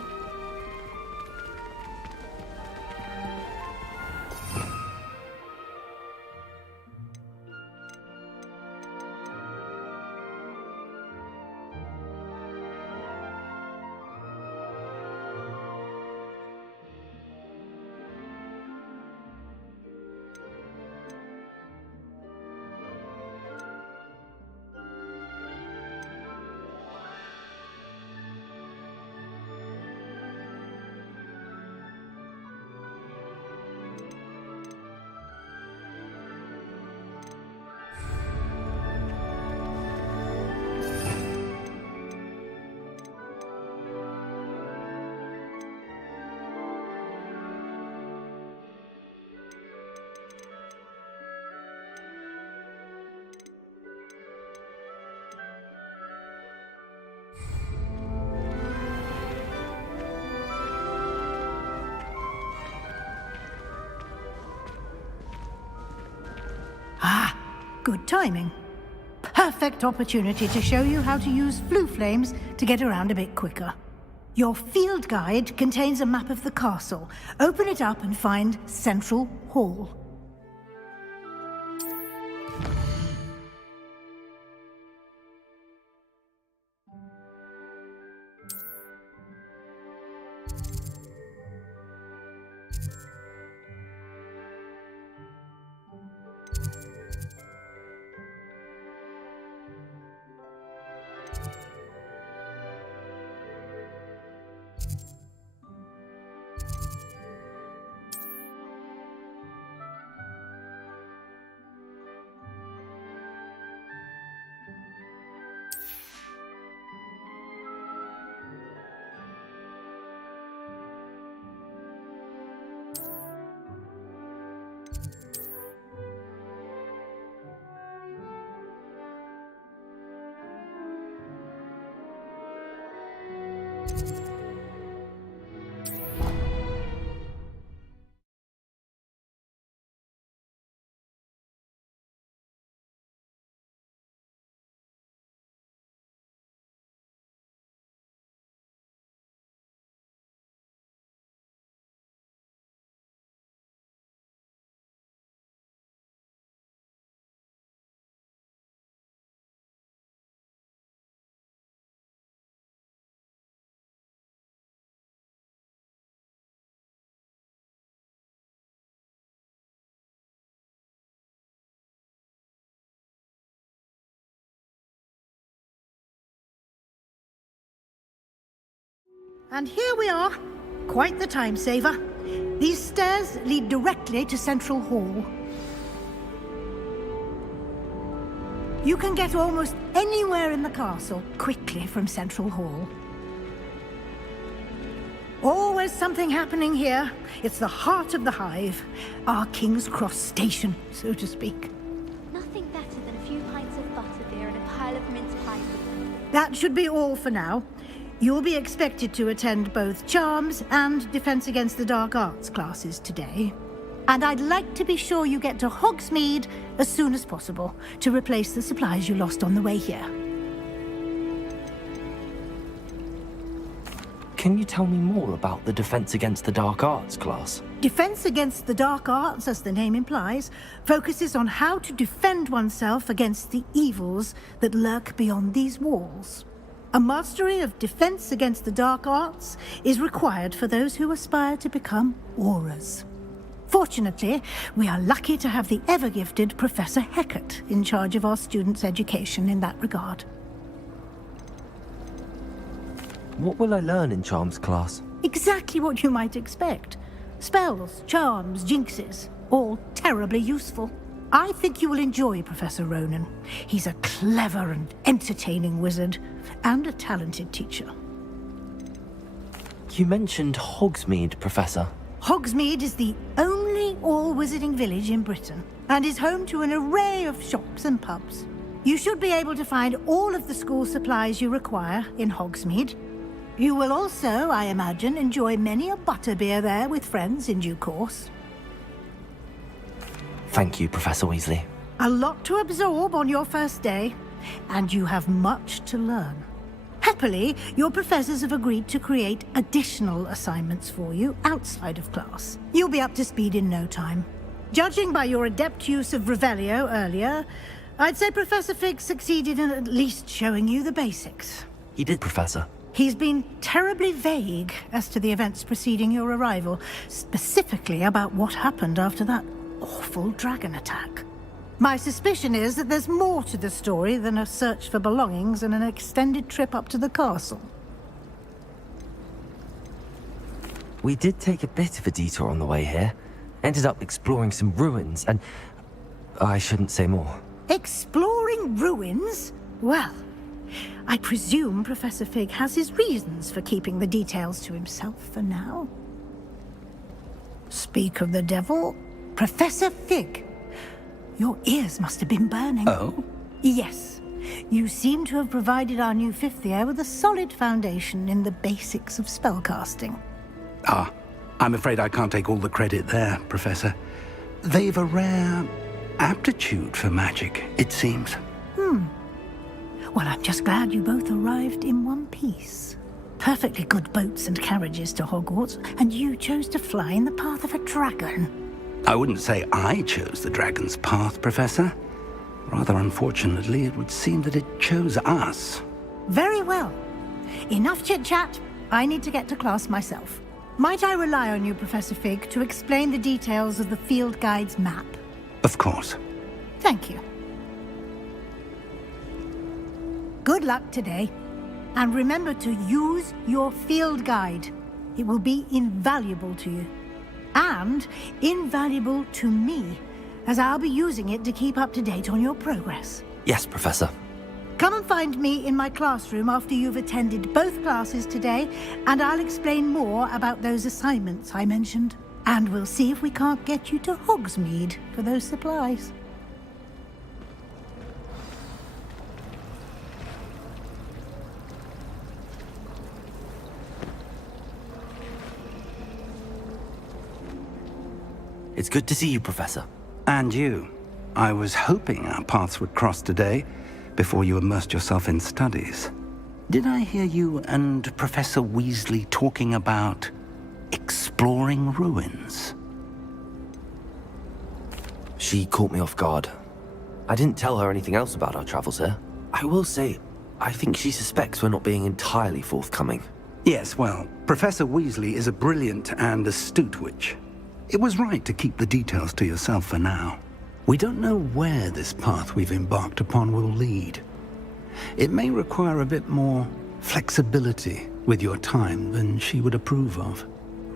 Good timing. Perfect opportunity to show you how to use flue flames to get around a bit quicker. Your field guide contains a map of the castle. Open it up and find Central Hall. And here we are. Quite the time saver. These stairs lead directly to Central Hall. You can get almost anywhere in the castle quickly from Central Hall. Always something happening here. It's the heart of the hive. Our King's Cross station, so to speak. Nothing better than a few pints of butterbeer and a pile of mince pies. That should be all for now. You'll be expected to attend both Charms and Defense Against the Dark Arts classes today. And I'd like to be sure you get to Hogsmeade as soon as possible to replace the supplies you lost on the way here. Can you tell me more about the Defense Against the Dark Arts class? Defense Against the Dark Arts, as the name implies, focuses on how to defend oneself against the evils that lurk beyond these walls. A mastery of Defense Against the Dark Arts is required for those who aspire to become Aurors. Fortunately, we are lucky to have the ever-gifted Professor Hecat in charge of our students' education in that regard. What will I learn in Charms class? Exactly what you might expect. Spells, charms, jinxes, all terribly useful. I think you will enjoy Professor Ronan. He's a clever and entertaining wizard, and a talented teacher. You mentioned Hogsmeade, Professor. Hogsmeade is the only all-wizarding village in Britain, and is home to an array of shops and pubs. You should be able to find all of the school supplies you require in Hogsmeade. You will also, I imagine, enjoy many a butterbeer there with friends in due course. Thank you, Professor Weasley. A lot to absorb on your first day, and you have much to learn. Happily, your professors have agreed to create additional assignments for you outside of class. You'll be up to speed in no time. Judging by your adept use of Revelio earlier, I'd say Professor Fig succeeded in at least showing you the basics. He did, Professor. He's been terribly vague as to the events preceding your arrival, specifically about what happened after that awful dragon attack. My suspicion is that there's more to the story than a search for belongings and an extended trip up to the castle. We did take a bit of a detour on the way here. Ended up exploring some ruins and... I shouldn't say more. Exploring ruins? Well, I presume Professor Fig has his reasons for keeping the details to himself for now. Speak of the devil, Professor Fig. Your ears must have been burning. Oh? Yes. You seem to have provided our new fifth year with a solid foundation in the basics of spellcasting. Ah, I'm afraid I can't take all the credit there, Professor. They've a rare aptitude for magic, it seems. Well, I'm just glad you both arrived in one piece. Perfectly good boats and carriages to Hogwarts, and you chose to fly in the path of a dragon. I wouldn't say I chose the dragon's path, Professor. Rather unfortunately, it would seem that it chose us. Very well. Enough chit-chat. I need to get to class myself. Might I rely on you, Professor Fig, to explain the details of the field guide's map? Of course. Thank you. Good luck today. And remember to use your field guide. It will be invaluable to you. And invaluable to me, as I'll be using it to keep up to date on your progress. Yes, Professor. Come and find me in my classroom after you've attended both classes today, and I'll explain more about those assignments I mentioned. And we'll see if we can't get you to Hogsmeade for those supplies. It's good to see you, Professor. And you. I was hoping our paths would cross today, before you immersed yourself in studies. Did I hear you and Professor Weasley talking about exploring ruins? She caught me off guard. I didn't tell her anything else about our travels here. I will say, I think she suspects we're not being entirely forthcoming. Yes, well, Professor Weasley is a brilliant and astute witch. It was right to keep the details to yourself for now. We don't know where this path we've embarked upon will lead. It may require a bit more flexibility with your time than she would approve of.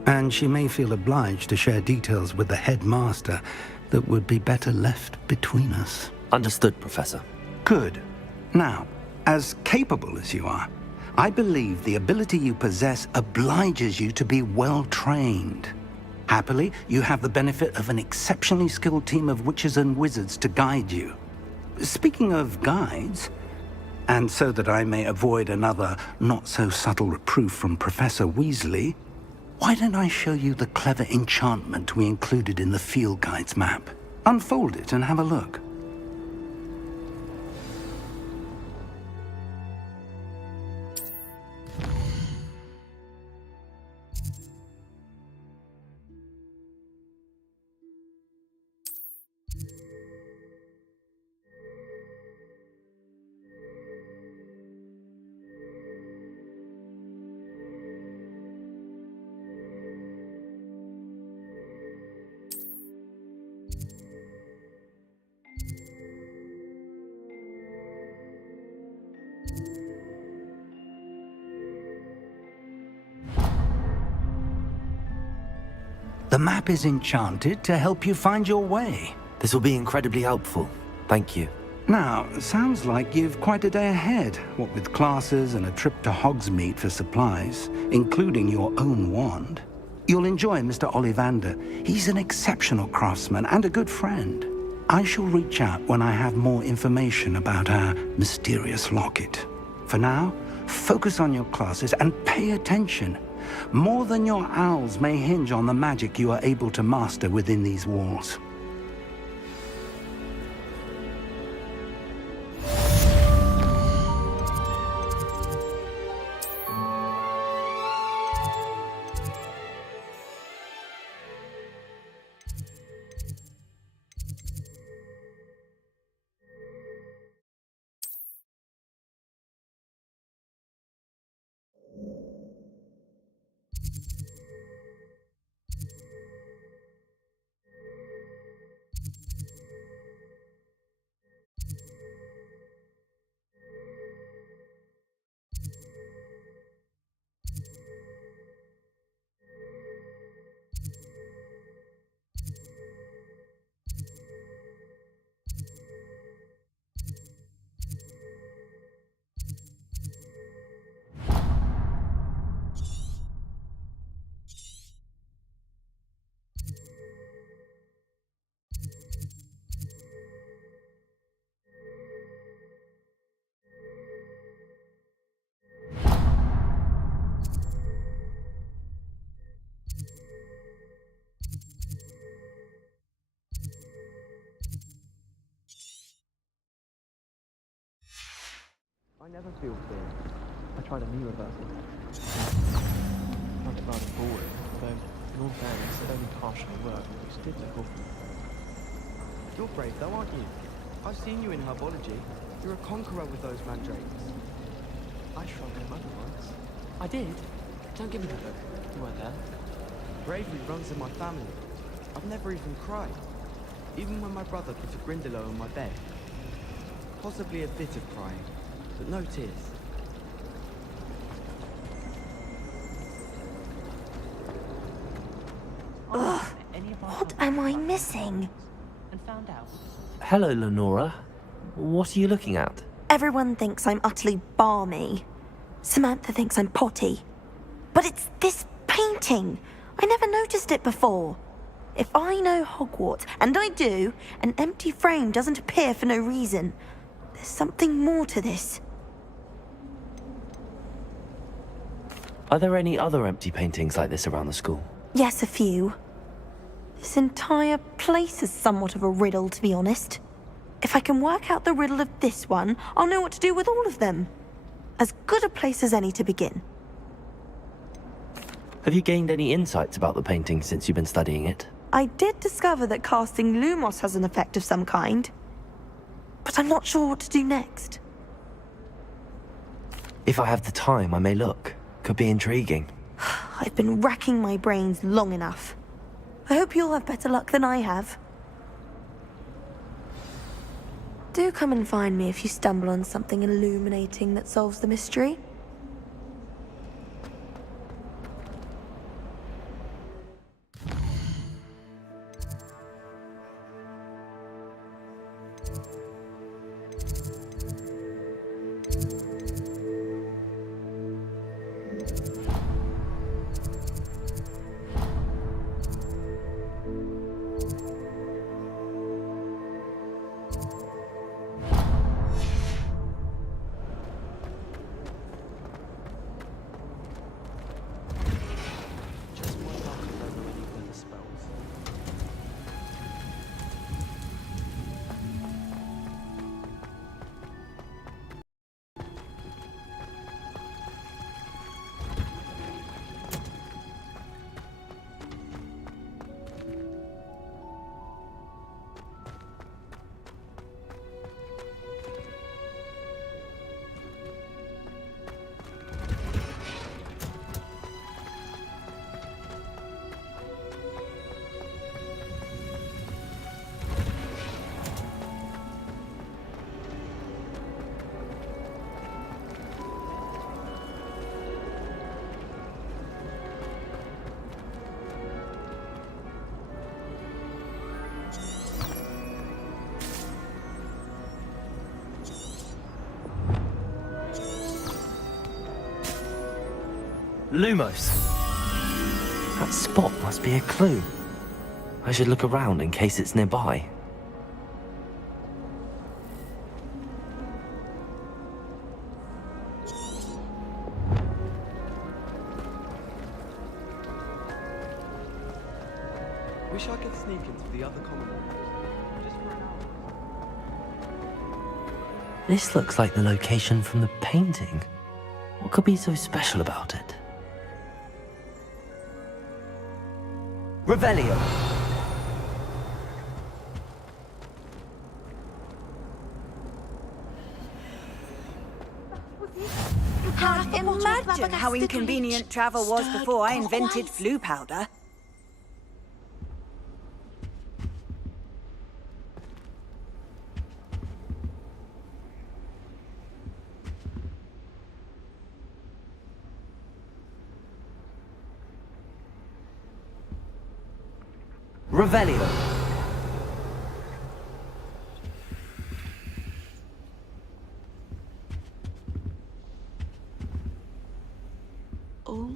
And she may feel obliged to share details with the headmaster that would be better left between us. Understood, Professor. Good. Now, as capable as you are, I believe the ability you possess obliges you to be well-trained. Happily, you have the benefit of an exceptionally skilled team of witches and wizards to guide you. Speaking of guides, and so that I may avoid another not-so-subtle reproof from Professor Weasley, why don't I show you the clever enchantment we included in the field guide's map? Unfold it and have a look. The map is enchanted to help you find your way. This will be incredibly helpful. Thank you. Now, sounds like you've quite a day ahead, what with classes and a trip to Hogsmeade for supplies, including your own wand. You'll enjoy Mr. Ollivander. He's an exceptional craftsman and a good friend. I shall reach out when I have more information about our mysterious locket. For now, focus on your classes and pay attention. More than your owls may hinge on the magic you are able to master within these walls. never feel fear. I tried a knee reversal. Found it rather boring, although in all fairness, it only partially worked, which did look awful. You're brave though, aren't you? I've seen you in herbology. You're a conqueror with those mandrakes. I shrunk a mother once. I did? Don't give me that look. You weren't there. Bravery runs in my family. I've never even cried. Even when my brother put a grindalo on my bed. Possibly a bit of crying, but no tears. Ugh, what am I missing? Hello, Lenora. What are you looking at? Everyone thinks I'm utterly balmy. Samantha thinks I'm potty. But it's this painting. I never noticed it before. If I know Hogwarts, and I do, an empty frame doesn't appear for no reason. There's something more to this. Are there any other empty paintings like this around the school? Yes, a few. This entire place is somewhat of a riddle, to be honest. If I can work out the riddle of this one, I'll know what to do with all of them. As good a place as any to begin. Have you gained any insights about the painting since you've been studying it? I did discover that casting Lumos has an effect of some kind. But I'm not sure what to do next. If I have the time, I may look. Could be intriguing. I've been racking my brains long enough. I hope you'll have better luck than I have. Do come and find me if you stumble on something illuminating that solves the mystery. Lumos! That spot must be a clue. I should look around in case it's nearby. Wish I could sneak into the other common room. Just for an hour. This looks like the location from the painting. What could be so special about it? Revelio! Imagine how inconvenient travel was before I invented flu powder. Revelio! Oh,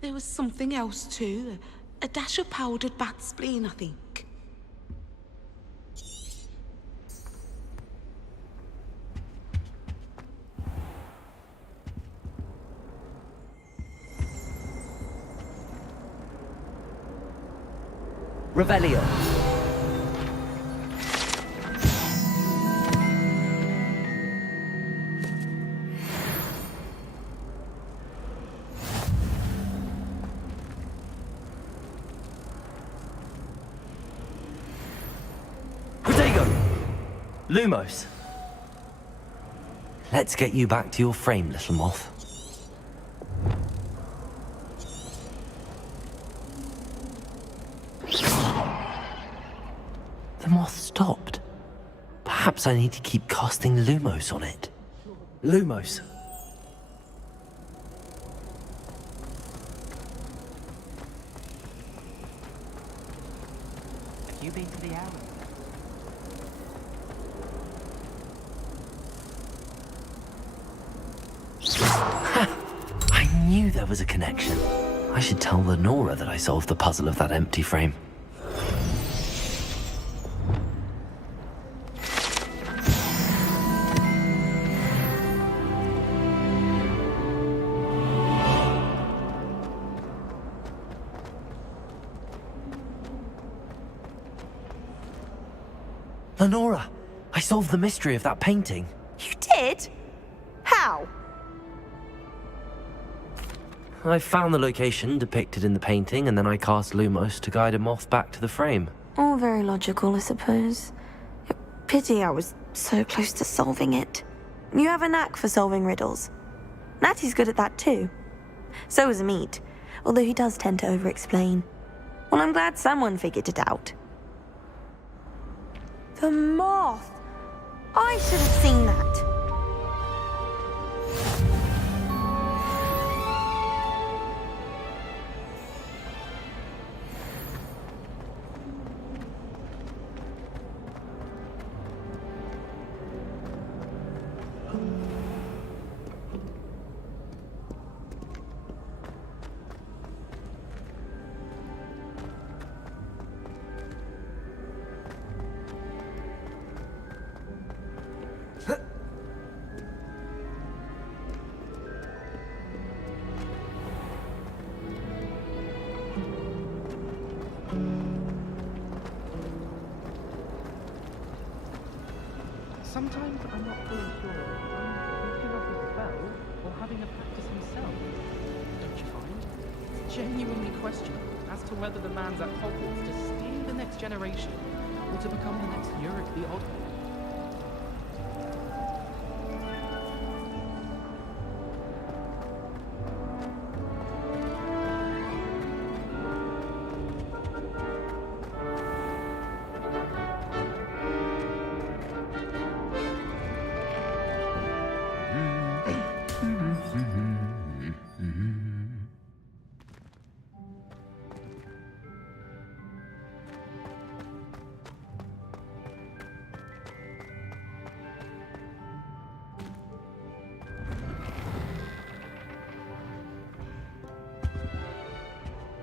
there was something else too. A dash of powdered bat spleen, I think. Revelio! Lumos. Let's get you back to your frame, little moth. The moth stopped. Perhaps I need to keep casting Lumos on it. Lumos. Have you been to the alley? I knew there was a connection. I should tell Lenora that I solved the puzzle of that empty frame. Lenora, I solved the mystery of that painting. You did? How? I found the location depicted in the painting, and then I cast Lumos to guide a moth back to the frame. All very logical, I suppose. Pity I was so close to solving it. You have a knack for solving riddles. Natty's good at that too. So is Amit, although he does tend to over-explain. Well, I'm glad someone figured it out. The moth! I should have seen that. Sometimes I'm not fully sure if I'm thinking of a spell or having a practice himself. Don't you find? It's genuinely questionable as to whether the man's at Hogwarts to steer the next generation or to become the next Uric the Oddball.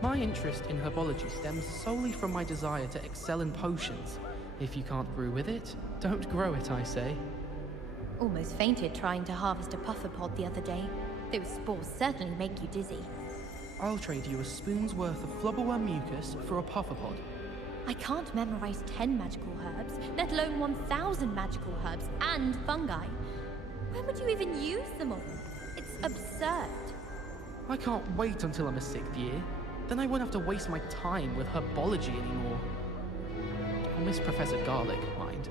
My interest in herbology stems solely from my desire to excel in potions. If you can't brew with it, don't grow it, I say. Almost fainted trying to harvest a puffer pod the other day. Those spores certainly make you dizzy. I'll trade you a spoon's worth of flubberworm mucus for a puffer pod. I can't memorize 10 magical herbs, let alone 1,000 magical herbs and fungi. When would you even use them all? It's absurd. I can't wait until I'm a 6th year. Then I won't have to waste my time with herbology anymore. I'll miss Professor Garlic, mind.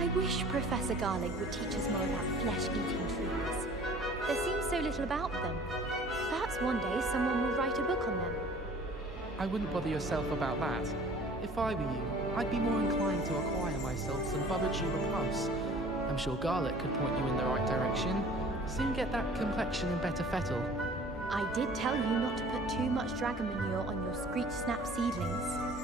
I wish Professor Garlic would teach us more about flesh-eating trees. There seems so little about them. Perhaps one day someone will write a book on them. I wouldn't bother yourself about that. If I were you, I'd be more inclined to acquire myself some Bubberdew Repuffs. I'm sure Garlic could point you in the right direction. Soon get that complexion in better fettle. I did tell you not to put too much dragon manure on your Screech Snap seedlings.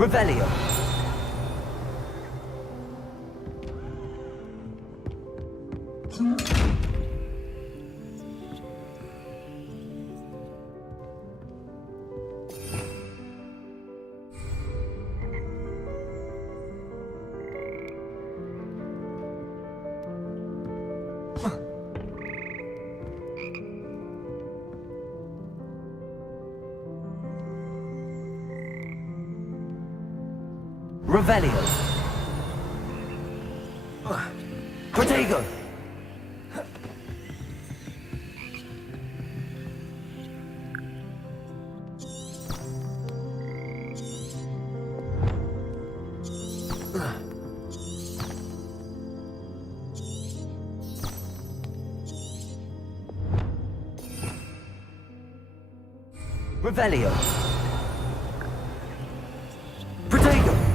Revelio. Revelio. Protego. Revelio. Protego.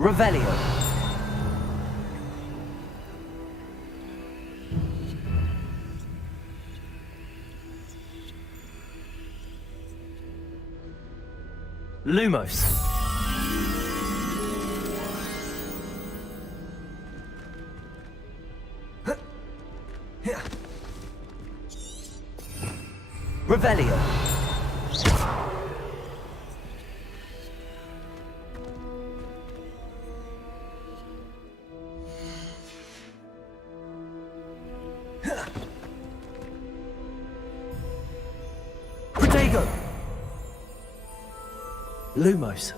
Revelio. Lumos. Revelio. Protego. Lumos.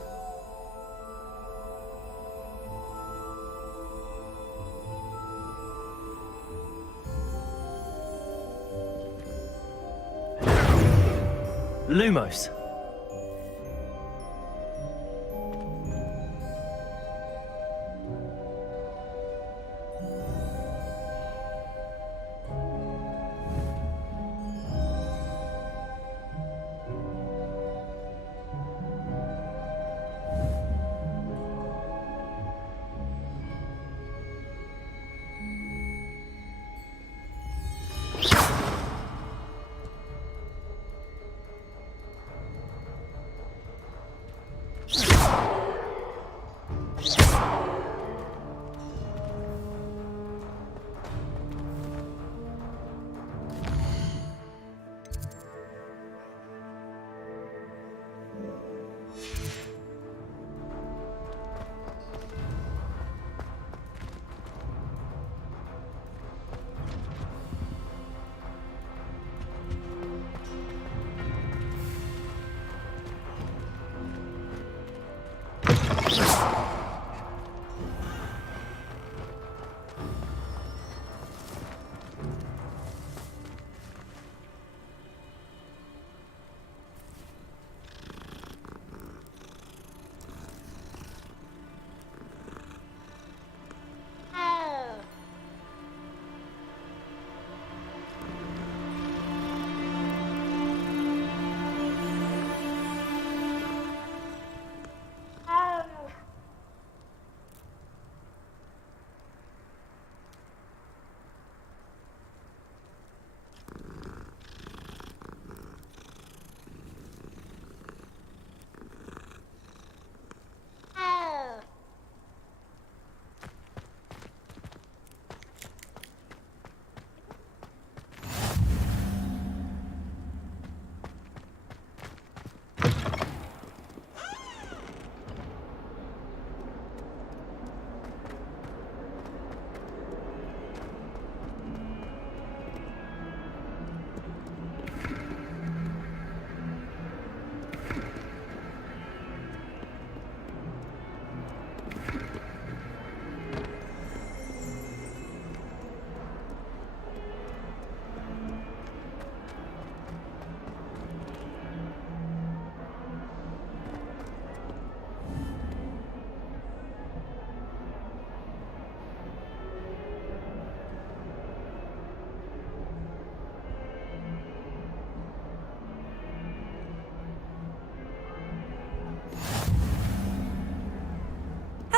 Lumos.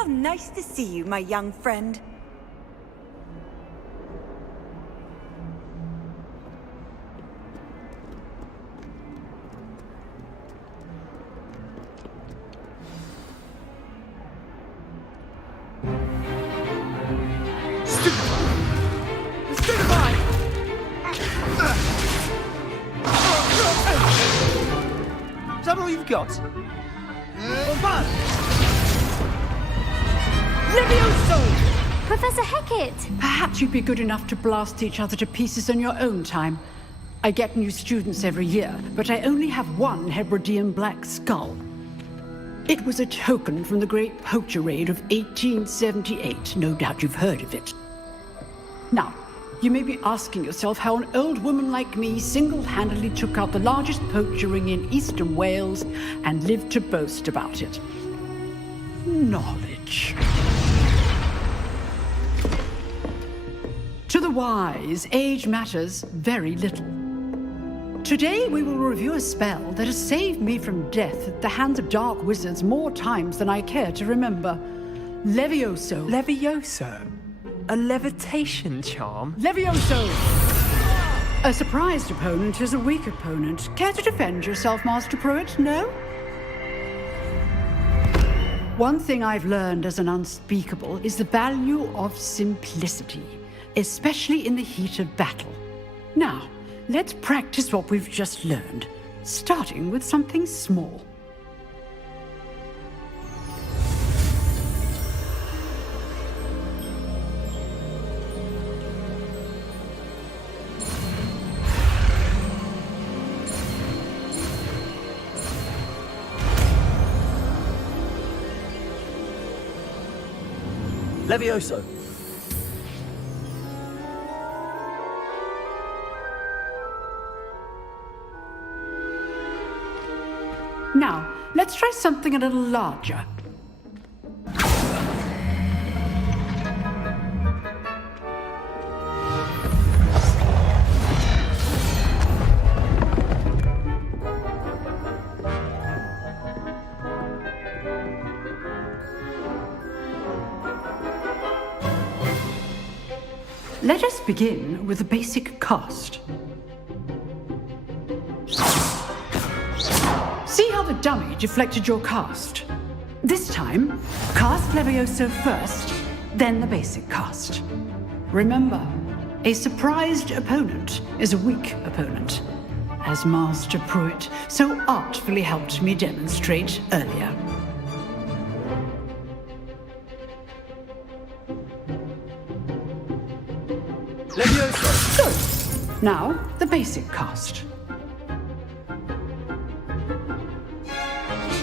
How nice to see you, my young friend. Is that all you've got? Levioso! Professor Hecat! Perhaps you'd be good enough to blast each other to pieces in your own time. I get new students every year, but I only have one Hebridean black skull. It was a token from the Great Poacher Raid of 1878. No doubt you've heard of it. Now, you may be asking yourself how an old woman like me single-handedly took out the largest poacher ring in eastern Wales and lived to boast about it. Knowledge. To the wise, age matters very little. Today we will review a spell that has saved me from death at the hands of dark wizards more times than I care to remember. Levioso. Levioso? A levitation charm? Levioso! A surprised opponent is a weak opponent. Care to defend yourself, Master Pruitt? No? One thing I've learned as an unspeakable is the value of simplicity, especially in the heat of battle. Now, let's practice what we've just learned, starting with something small. Levioso! Now, let's try something a little larger. Let us begin with the basic cast. See how the dummy deflected your cast? This time, cast Levioso first, then the basic cast. Remember, a surprised opponent is a weak opponent, as Master Pruitt so artfully helped me demonstrate earlier. Levioso! Good. Now, the basic cast.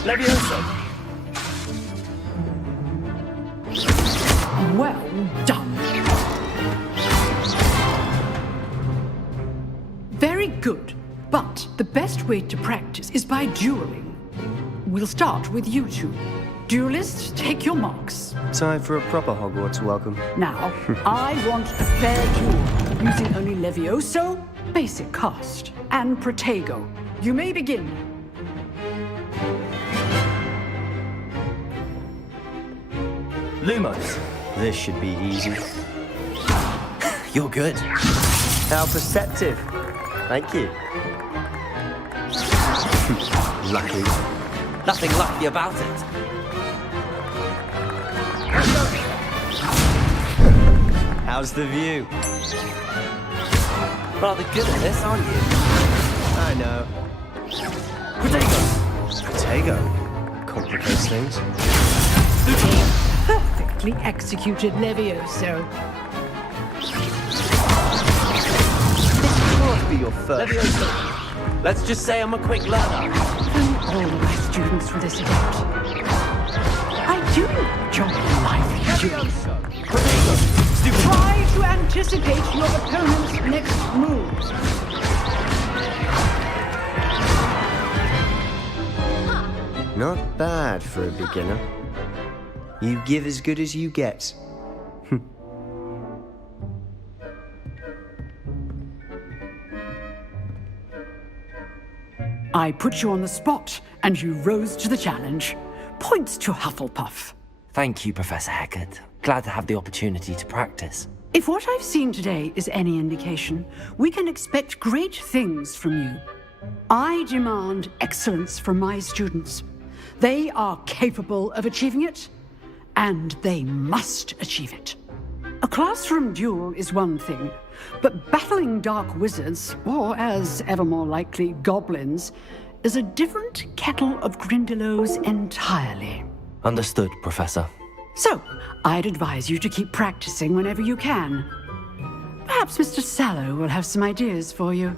Levioso! Well done. Very good. But the best way to practice is by dueling. We'll start with you two. Duelists, take your marks. Time for a proper Hogwarts welcome. Now, I want a fair duel, using only Levioso, basic cast, and Protego. You may begin. Lumos. This should be easy. You're good. How perceptive. Thank you. Lucky. Nothing lucky about it. How's the view? Rather good at this, aren't you? I know. Protego! Protego. Complicates things. Perfectly executed Levioso. This can't be your first. Levioso. Let's just say I'm a quick learner. All my students from this event. I do enjoy lively duels. Try to anticipate your opponent's next moves. Not bad for a beginner. You give as good as you get. I put you on the spot, and you rose to the challenge. Points to Hufflepuff. Thank you, Professor Hecat. Glad to have the opportunity to practice. If what I've seen today is any indication, we can expect great things from you. I demand excellence from my students. They are capable of achieving it, and they must achieve it. A classroom duel is one thing, but battling dark wizards, or as ever more likely, goblins, is a different kettle of Grindylows entirely. Understood, Professor. So, I'd advise you to keep practicing whenever you can. Perhaps Mr. Sallow will have some ideas for you.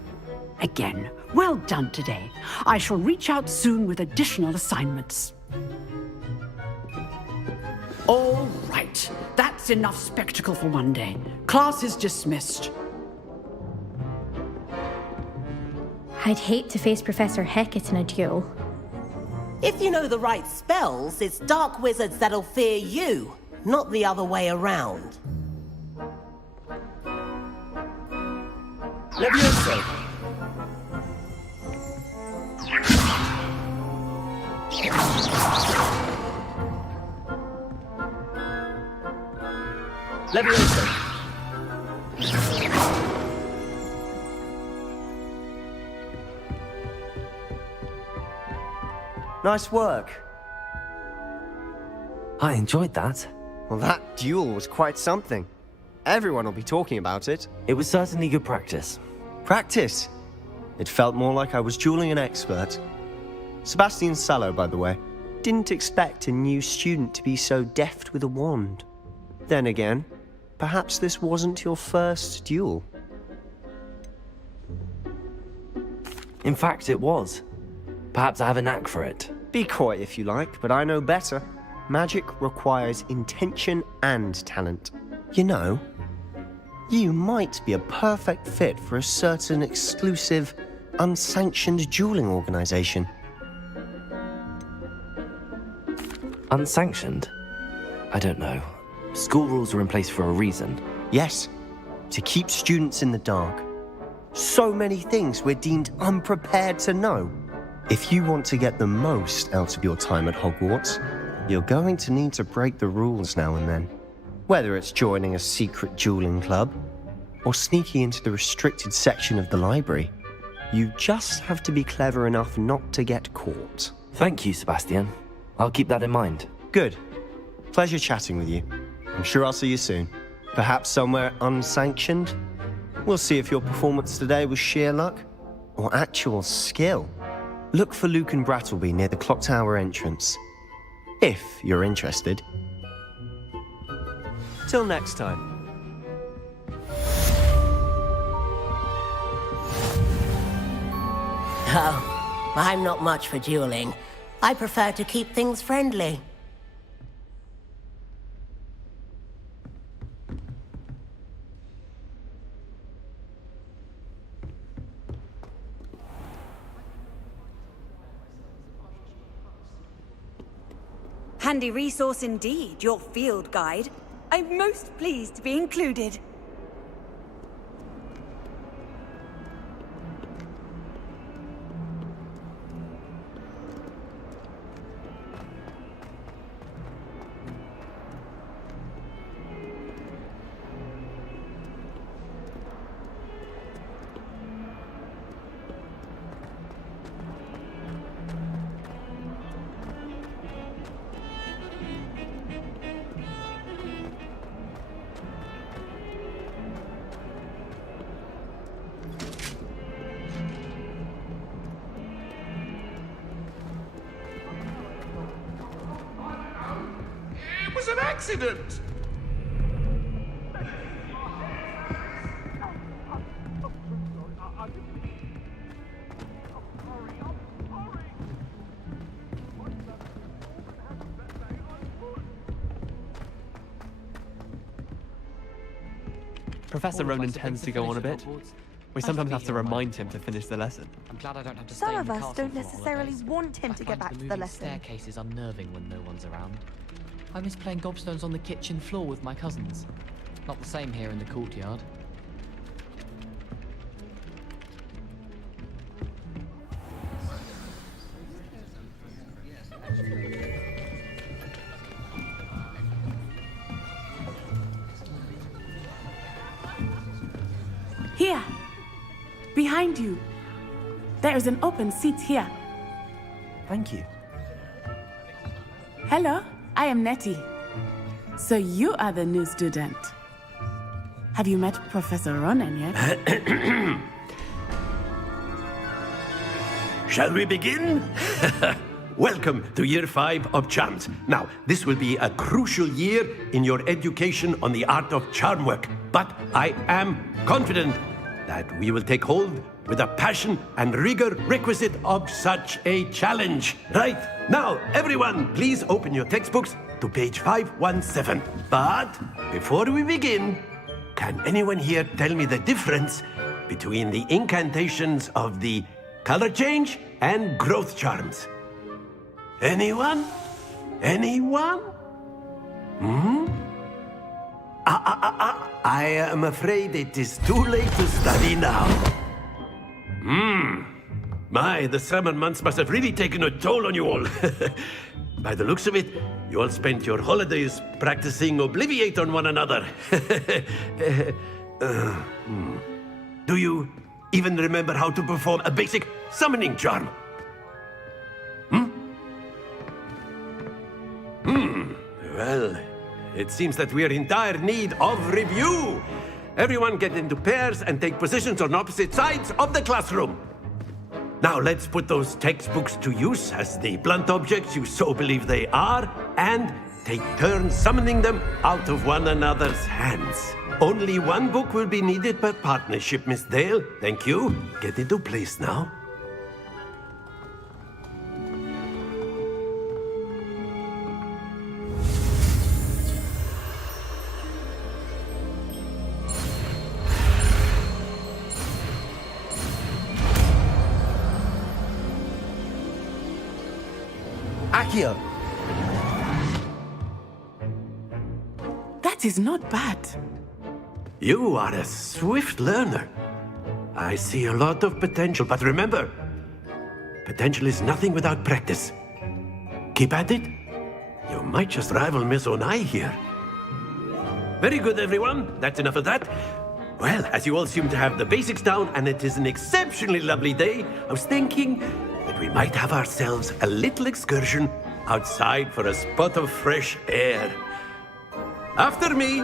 Again, well done today. I shall reach out soon with additional assignments. All right, that's enough spectacle for one day. Class is dismissed. I'd hate to face Professor Hecat in a duel. If you know the right spells, it's dark wizards that'll fear you, not the other way around. Levioso! Levioso! Nice work. I enjoyed that. Well, that duel was quite something. Everyone will be talking about it. It was certainly good practice. Practice? It felt more like I was dueling an expert. Sebastian Sallow, by the way. Didn't expect a new student to be so deft with a wand. Then again, perhaps this wasn't your first duel. In fact, it was. Perhaps I have a knack for it. Be coy if you like, but I know better. Magic requires intention and talent. You know, you might be a perfect fit for a certain exclusive, unsanctioned dueling organization. Unsanctioned? I don't know. School rules are in place for a reason. Yes, to keep students in the dark. So many things we're deemed unprepared to know. If you want to get the most out of your time at Hogwarts, you're going to need to break the rules now and then. Whether it's joining a secret dueling club, or sneaking into the restricted section of the library, you just have to be clever enough not to get caught. Thank you, Sebastian. I'll keep that in mind. Good. Pleasure chatting with you. I'm sure I'll see you soon. Perhaps somewhere unsanctioned? We'll see if your performance today was sheer luck, or actual skill. Look for Luke and Brattleby near the clock tower entrance. If you're interested. Till next time. Oh, I'm not much for dueling. I prefer to keep things friendly. Handy resource indeed, your field guide. I'm most pleased to be included. It was an accident! Professor Ronan tends to go on a bit. We sometimes have to remind him to finish the lesson. I'm glad I don't have to Some stay in of the us castle don't for necessarily holidays. want him to I get find back to the moving lesson. staircase is unnerving when no one's around. I miss playing gobstones on the kitchen floor with my cousins. Not the same here in the courtyard. Here. Behind you. There is an open seat here. Thank you. Hello, I am Nettie. So you are the new student. Have you met Professor Ronan yet? Shall we begin? Welcome to Year 5 of Charms. Now, this will be a crucial year in your education on the art of charm work. But I am confident that we will take hold with the passion and rigor requisite of such a challenge. Right, now, everyone, please open your textbooks to page 517. But before we begin, can anyone here tell me the difference between the incantations of the color change and growth charms? Anyone? Anyone? I am afraid it is too late to study now. My, the summer months must have really taken a toll on you all. By the looks of it, you all spent your holidays practicing Obliviate on one another. Do you even remember how to perform a basic summoning charm? Well, it seems that we are in dire need of review. Everyone get into pairs and take positions on opposite sides of the classroom. Now let's put those textbooks to use as the blunt objects you so believe they are, and take turns summoning them out of one another's hands. Only one book will be needed per partnership, Miss Dale. Thank you. Get into place now. Accio! That is not bad. You are a swift learner. I see a lot of potential, but remember, potential is nothing without practice. Keep at it. You might just rival Miss Onai here. Very good, everyone. That's enough of that. Well, as you all seem to have the basics down, and it is an exceptionally lovely day, I was thinking that we might have ourselves a little excursion outside for a spot of fresh air. After me.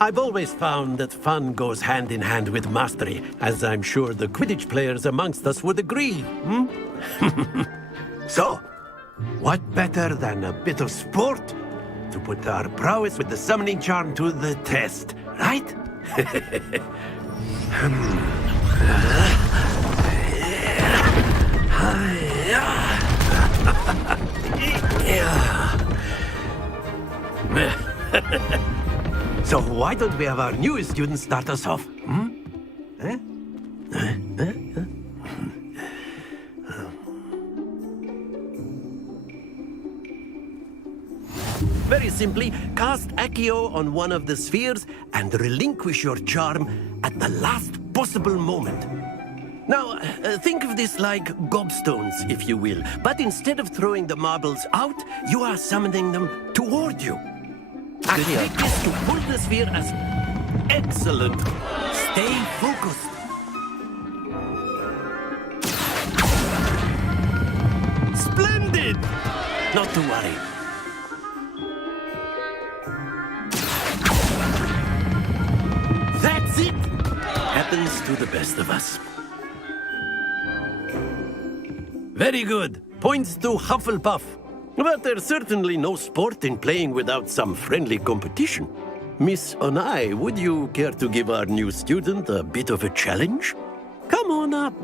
I've always found that fun goes hand in hand with mastery, as I'm sure the Quidditch players amongst us would agree. So, what better than a bit of sport to put our prowess with the summoning charm to the test, right? So why don't we have our newest student start us off? Very simply, cast Accio on one of the spheres and relinquish your charm at the last possible moment. Now, think of this like gobstones, if you will. But instead of throwing the marbles out, you are summoning them toward you. Accio is to pull the sphere as... Excellent. Stay focused. Splendid! Not to worry. happens to the best of us. Very good. Points to Hufflepuff. But there's certainly no sport in playing without some friendly competition. Miss Onai, would you care to give our new student a bit of a challenge? Come on up.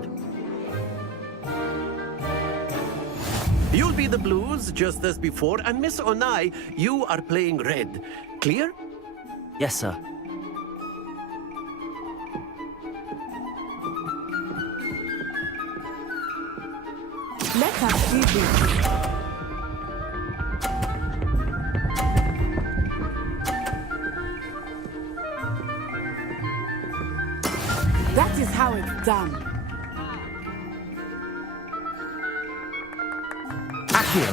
You'll be the blues, just as before, and Miss Onai, you are playing red. Clear? Yes, sir. Let us see this. That is how it's done. Accio.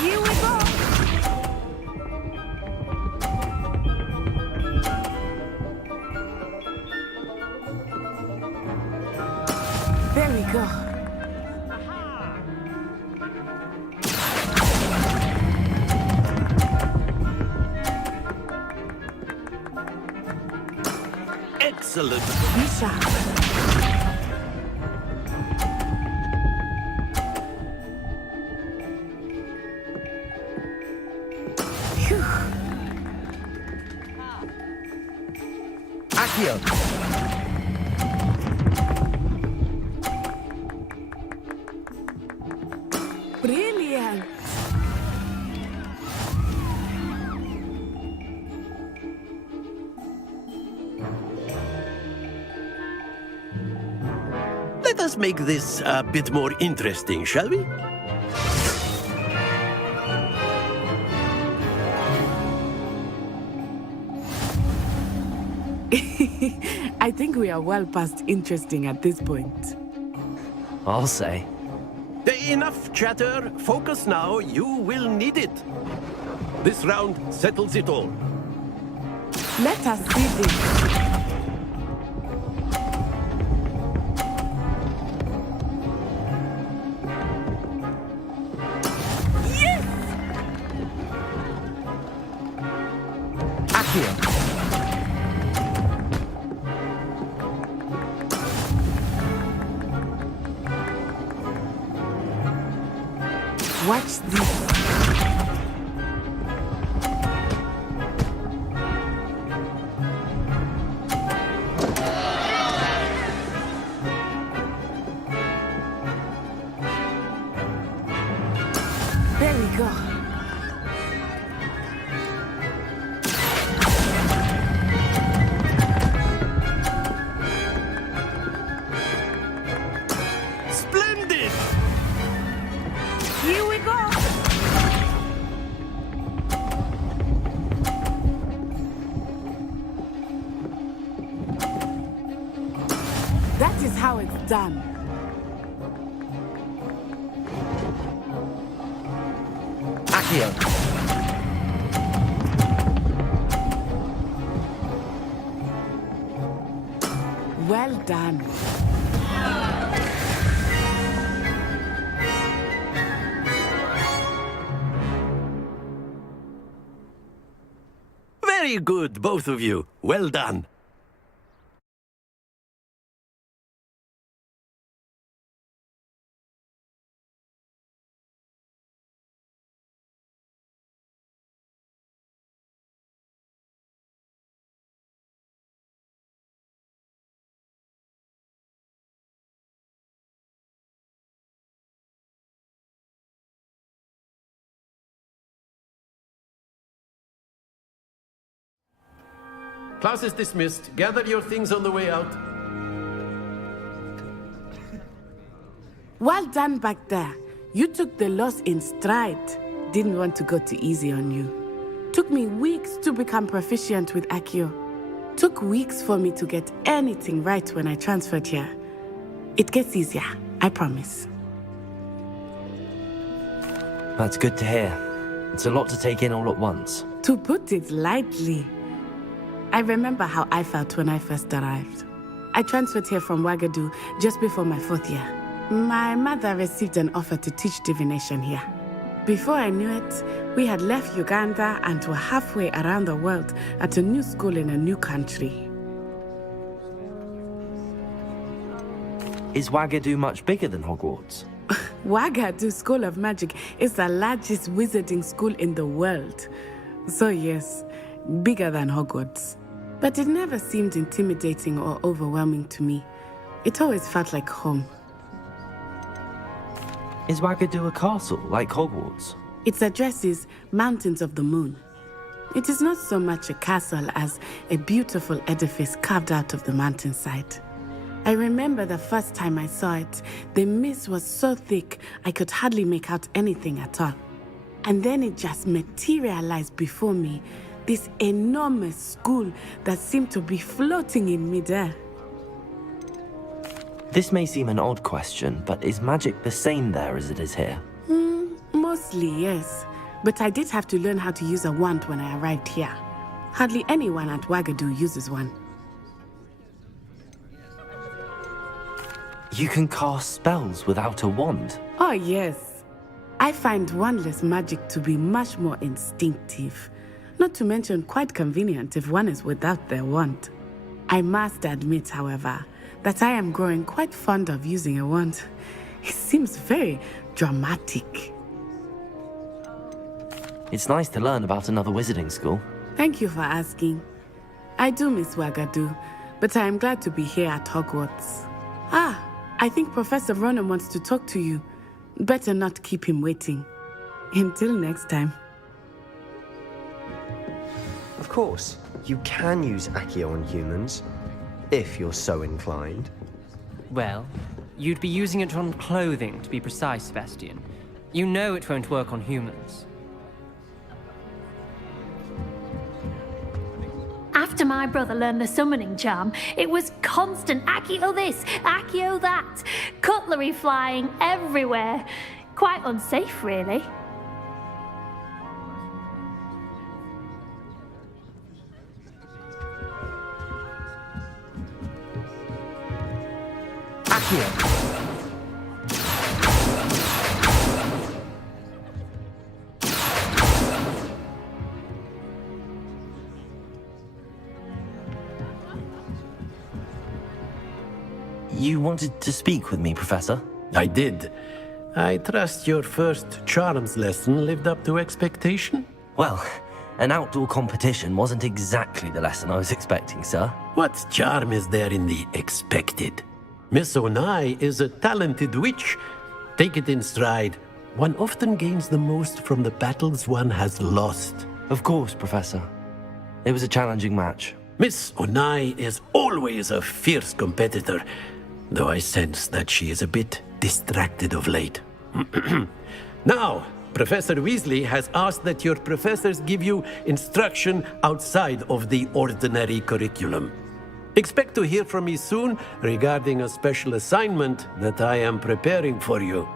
Here we go. There we go. Excellent. Be sharp. Phew. Accio. Brilliant. Let us make this a bit more interesting, shall we? I think we are well past interesting at this point. I'll say. Enough chatter. Focus now. You will need it. This round settles it all. Let us see this. Yes! Accio. Watch this. There we go. Splendid! Here we go. That is how it's done. Accio. Well done. Very good, both of you. Well done. Class is dismissed. Gather your things on the way out. Well done back there. You took the loss in stride. Didn't want to go too easy on you. Took me weeks to become proficient with Accio. Took weeks for me to get anything right when I transferred here. It gets easier, I promise. That's good to hear. It's a lot to take in all at once. To put it lightly, I remember how I felt when I first arrived. I transferred here from Wagadu just before my 4th year. My mother received an offer to teach divination here. Before I knew it, we had left Uganda and were halfway around the world at a new school in a new country. Is Wagadu much bigger than Hogwarts? Wagadu School of Magic is the largest wizarding school in the world. So yes, bigger than Hogwarts. But it never seemed intimidating or overwhelming to me. It always felt like home. Is Wagadu a castle, like Hogwarts? Its address is Mountains of the Moon. It is not so much a castle as a beautiful edifice carved out of the mountainside. I remember the first time I saw it, the mist was so thick I could hardly make out anything at all. And then it just materialized before me, this enormous school that seemed to be floating in midair. This may seem an odd question, but is magic the same there as it is here? Mostly, yes. But I did have to learn how to use a wand when I arrived here. Hardly anyone at Wagadu uses one. You can cast spells without a wand? Oh, yes. I find wandless magic to be much more instinctive. Not to mention quite convenient if one is without their wand. I must admit, however, that I am growing quite fond of using a wand. It seems very dramatic. It's nice to learn about another wizarding school. Thank you for asking. I do miss Wagadu, but I am glad to be here at Hogwarts. I think Professor Ronan wants to talk to you. Better not keep him waiting. Until next time. Of course, you can use Accio on humans, if you're so inclined. Well, you'd be using it on clothing, to be precise, Sebastian. You know it won't work on humans. After my brother learned the summoning charm, it was constant Accio this, Accio that, cutlery flying everywhere. Quite unsafe, really. Accio! You wanted to speak with me, Professor? I did. I trust your first charms lesson lived up to expectation? Well, an outdoor competition wasn't exactly the lesson I was expecting, sir. What charm is there in the expected? Miss Onai is a talented witch. Take it in stride. One often gains the most from the battles one has lost. Of course, Professor. It was a challenging match. Miss Onai is always a fierce competitor, though I sense that she is a bit distracted of late. Now, Professor Weasley has asked that your professors give you instruction outside of the ordinary curriculum. Expect to hear from me soon regarding a special assignment that I am preparing for you.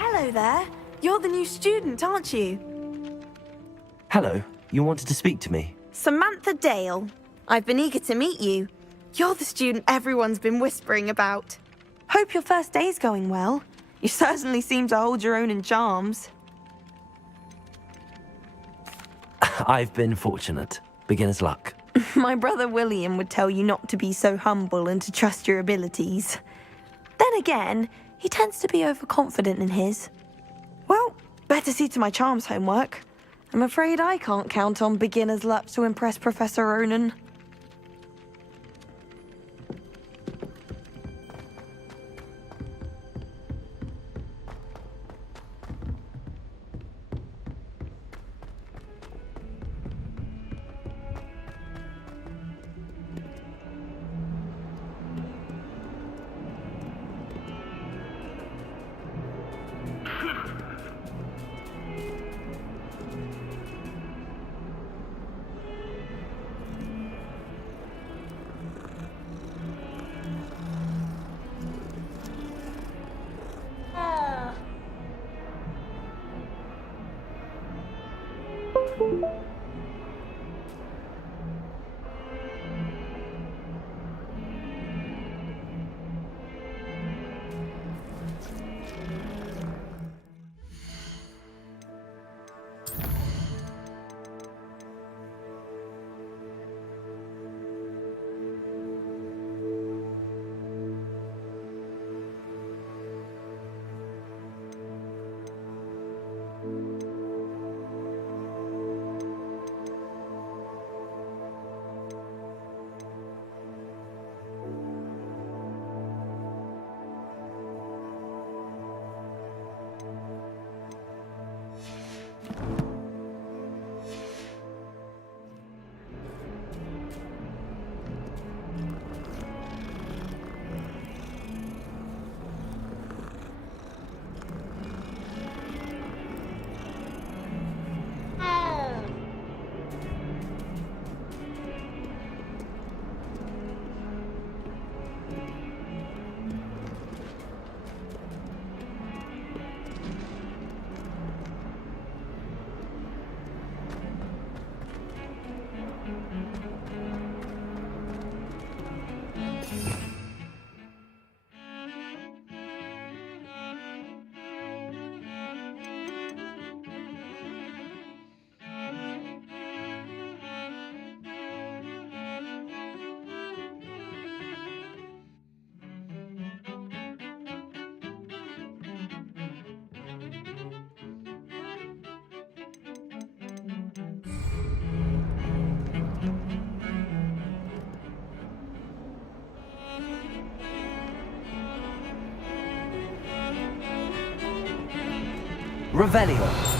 Hello there. You're the new student, aren't you? Hello, you wanted to speak to me? Samantha Dale. I've been eager to meet you. You're the student everyone's been whispering about. Hope your first day's going well. You certainly seem to hold your own in charms. I've been fortunate. Beginner's luck. My brother William would tell you not to be so humble and to trust your abilities. Then again, he tends to be overconfident in his. Well, better see to my charms homework. I'm afraid I can't count on beginner's luck to impress Professor Ronan. Revelio.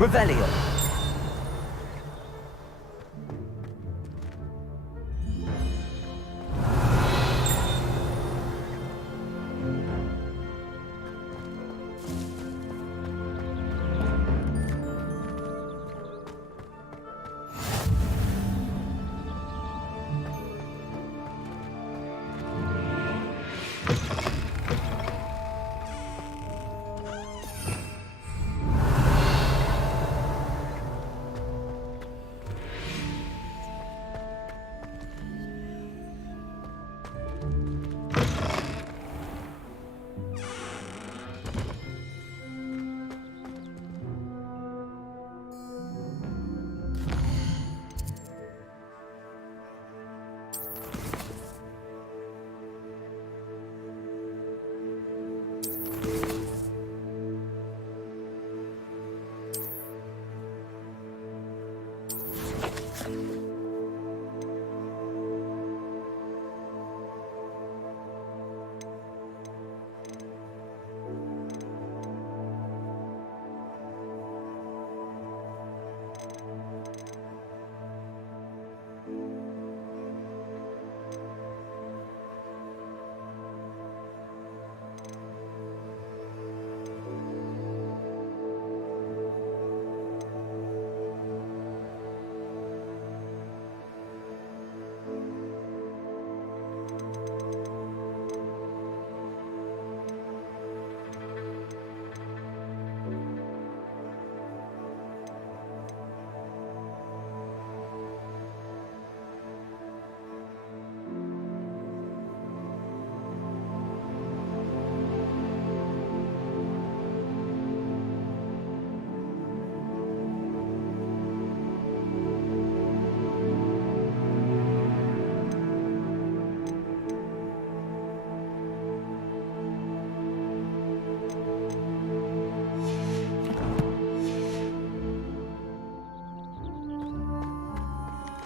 Revelio.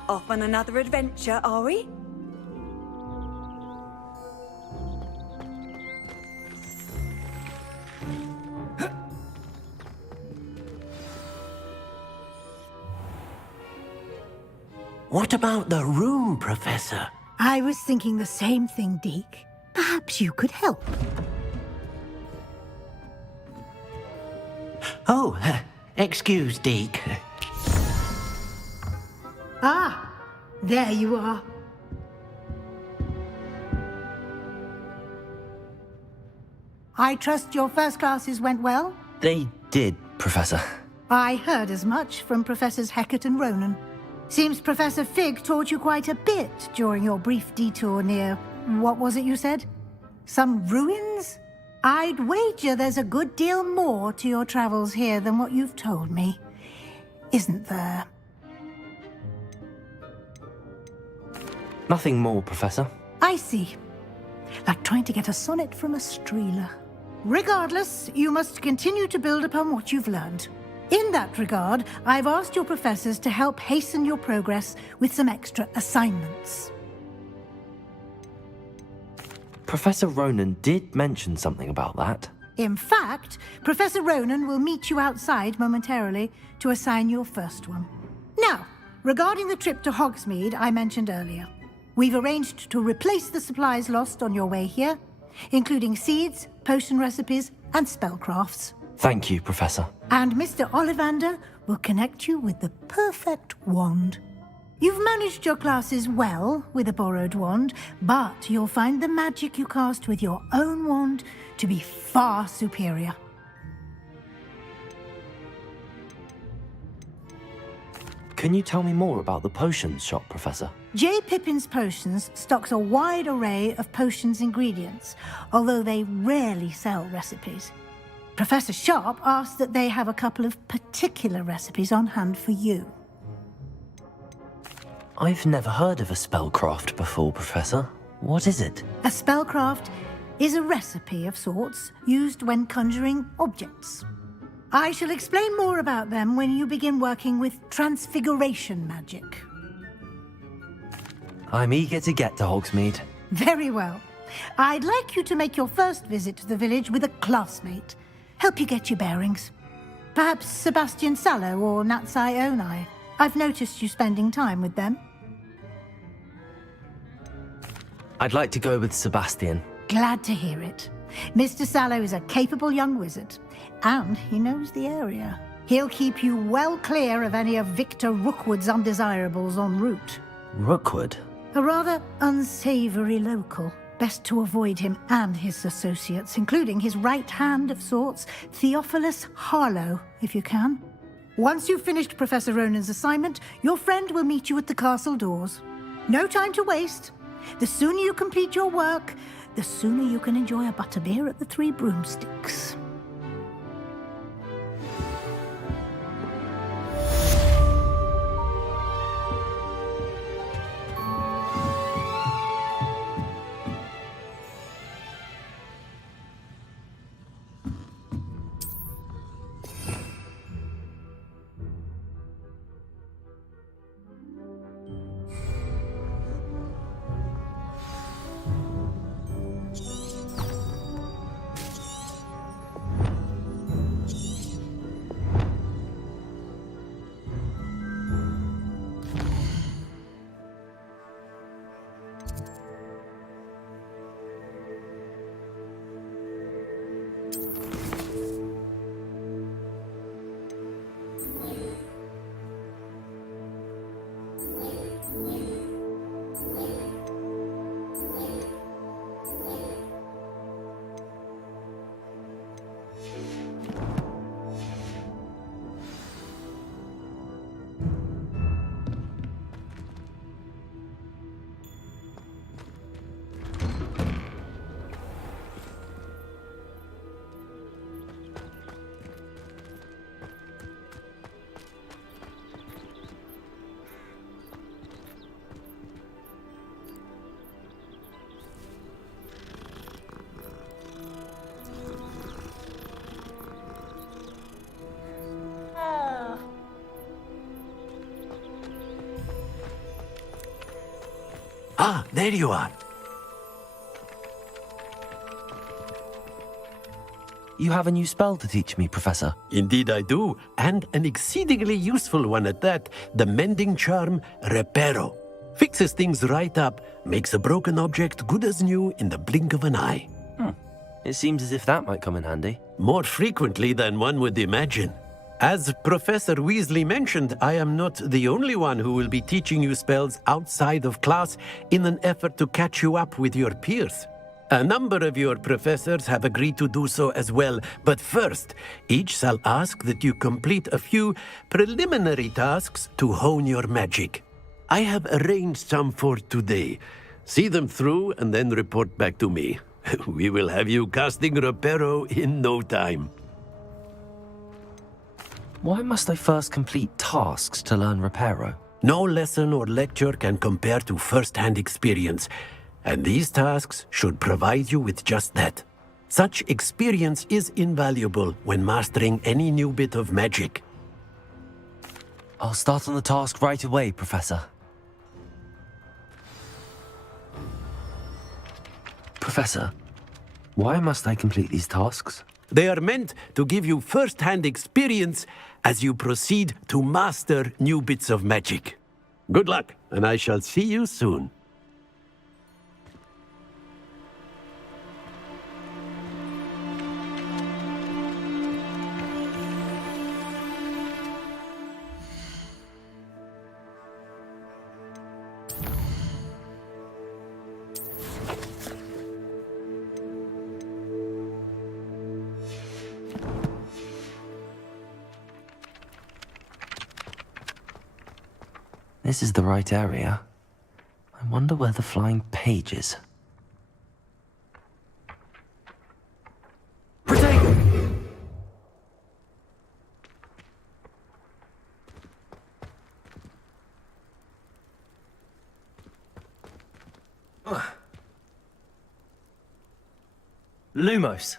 Off on another adventure, are we? What about the room, Professor? I was thinking the same thing, Deke. Perhaps you could help. Oh, excuse, Deke. Ah, there you are. I trust your first classes went well? They did, Professor. I heard as much from Professors Hecat and Ronan. Seems Professor Fig taught you quite a bit during your brief detour near... what was it you said? Some ruins? I'd wager there's a good deal more to your travels here than what you've told me. Isn't there? Nothing more, Professor. I see. Like trying to get a sonnet from a streeler. Regardless, you must continue to build upon what you've learned. In that regard, I've asked your professors to help hasten your progress with some extra assignments. Professor Ronan did mention something about that. In fact, Professor Ronan will meet you outside momentarily to assign your first one. Now, regarding the trip to Hogsmeade I mentioned earlier, we've arranged to replace the supplies lost on your way here, including seeds, potion recipes, and spellcrafts. Thank you, Professor. And Mr. Ollivander will connect you with the perfect wand. You've managed your classes well with a borrowed wand, but you'll find the magic you cast with your own wand to be far superior. Can you tell me more about the potions shop, Professor? J. Pippin's Potions stocks a wide array of potions ingredients, although they rarely sell recipes. Professor Sharp asked that they have a couple of particular recipes on hand for you. I've never heard of a spellcraft before, Professor. What is it? A spellcraft is a recipe of sorts used when conjuring objects. I shall explain more about them when you begin working with transfiguration magic. I'm eager to get to Hogsmeade. Very well. I'd like you to make your first visit to the village with a classmate. Help you get your bearings. Perhaps Sebastian Sallow or Natsai Onai. I've noticed you spending time with them. I'd like to go with Sebastian. Glad to hear it. Mr. Sallow is a capable young wizard, and he knows the area. He'll keep you well clear of any of Victor Rookwood's undesirables en route. Rookwood? A rather unsavory local. Best to avoid him and his associates, including his right hand of sorts, Theophilus Harlow, if you can. Once you've finished Professor Ronan's assignment, your friend will meet you at the castle doors. No time to waste. The sooner you complete your work, the sooner you can enjoy a butterbeer at the Three Broomsticks. Ah, there you are. You have a new spell to teach me, Professor. Indeed I do, and an exceedingly useful one at that. The mending charm, Reparo. Fixes things right up, makes a broken object good as new in the blink of an eye. It seems as if that might come in handy. More frequently than one would imagine. As Professor Weasley mentioned, I am not the only one who will be teaching you spells outside of class in an effort to catch you up with your peers. A number of your professors have agreed to do so as well, but first, each shall ask that you complete a few preliminary tasks to hone your magic. I have arranged some for today. See them through and then report back to me. We will have you casting Reparo in no time. Why must I first complete tasks to learn Reparo? No lesson or lecture can compare to first-hand experience, and these tasks should provide you with just that. Such experience is invaluable when mastering any new bit of magic. I'll start on the task right away, Professor. Professor, why must I complete these tasks? They are meant to give you first-hand experience as you proceed to master new bits of magic. Good luck, and I shall see you soon. This is the right area. I wonder where the flying page is. Lumos.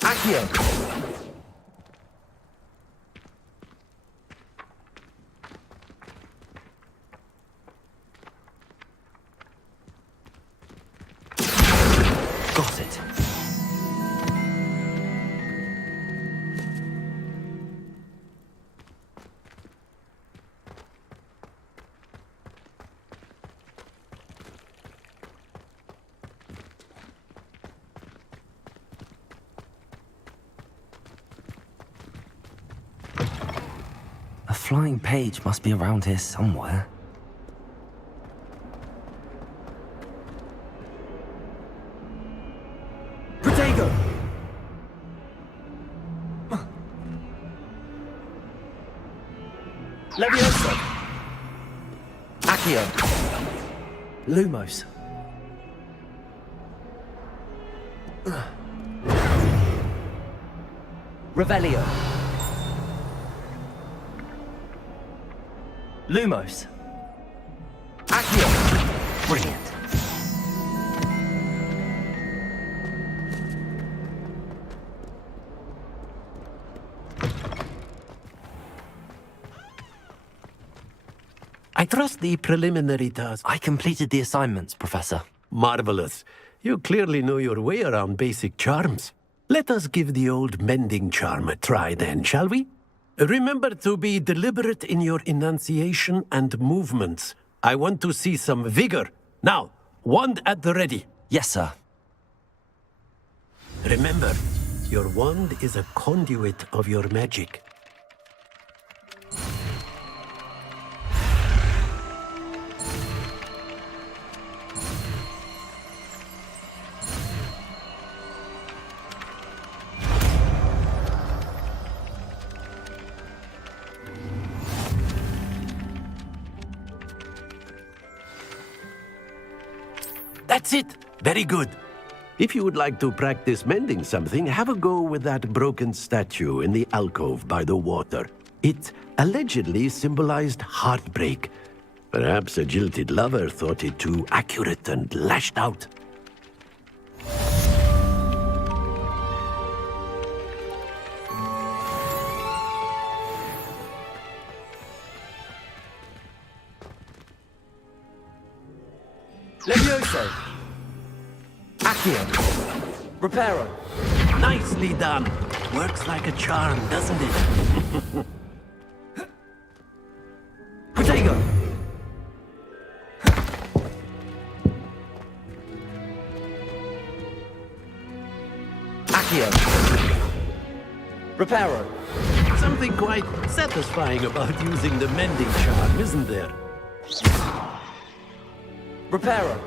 Accio. Got it. A flying page must be around here somewhere. Protego! Levioso! Accio! Lumos! Revelio! Lumos! Accio! Brilliant! I trust the preliminary task. I completed the assignments, Professor. Marvelous. You clearly know your way around basic charms. Let us give the old mending charm a try then, shall we? Remember to be deliberate in your enunciation and movements. I want to see some vigor. Now, wand at the ready. Yes, sir. Remember, your wand is a conduit of your magic. That's it! Very good. If you would like to practice mending something, have a go with that broken statue in the alcove by the water. It allegedly symbolized heartbreak. Perhaps a jilted lover thought it too accurate and lashed out. Levioso. Accio. Reparo. Nicely done. Works like a charm, doesn't it? Protego. Accio. Reparo. Something quite satisfying about using the mending charm, isn't there? Reparo.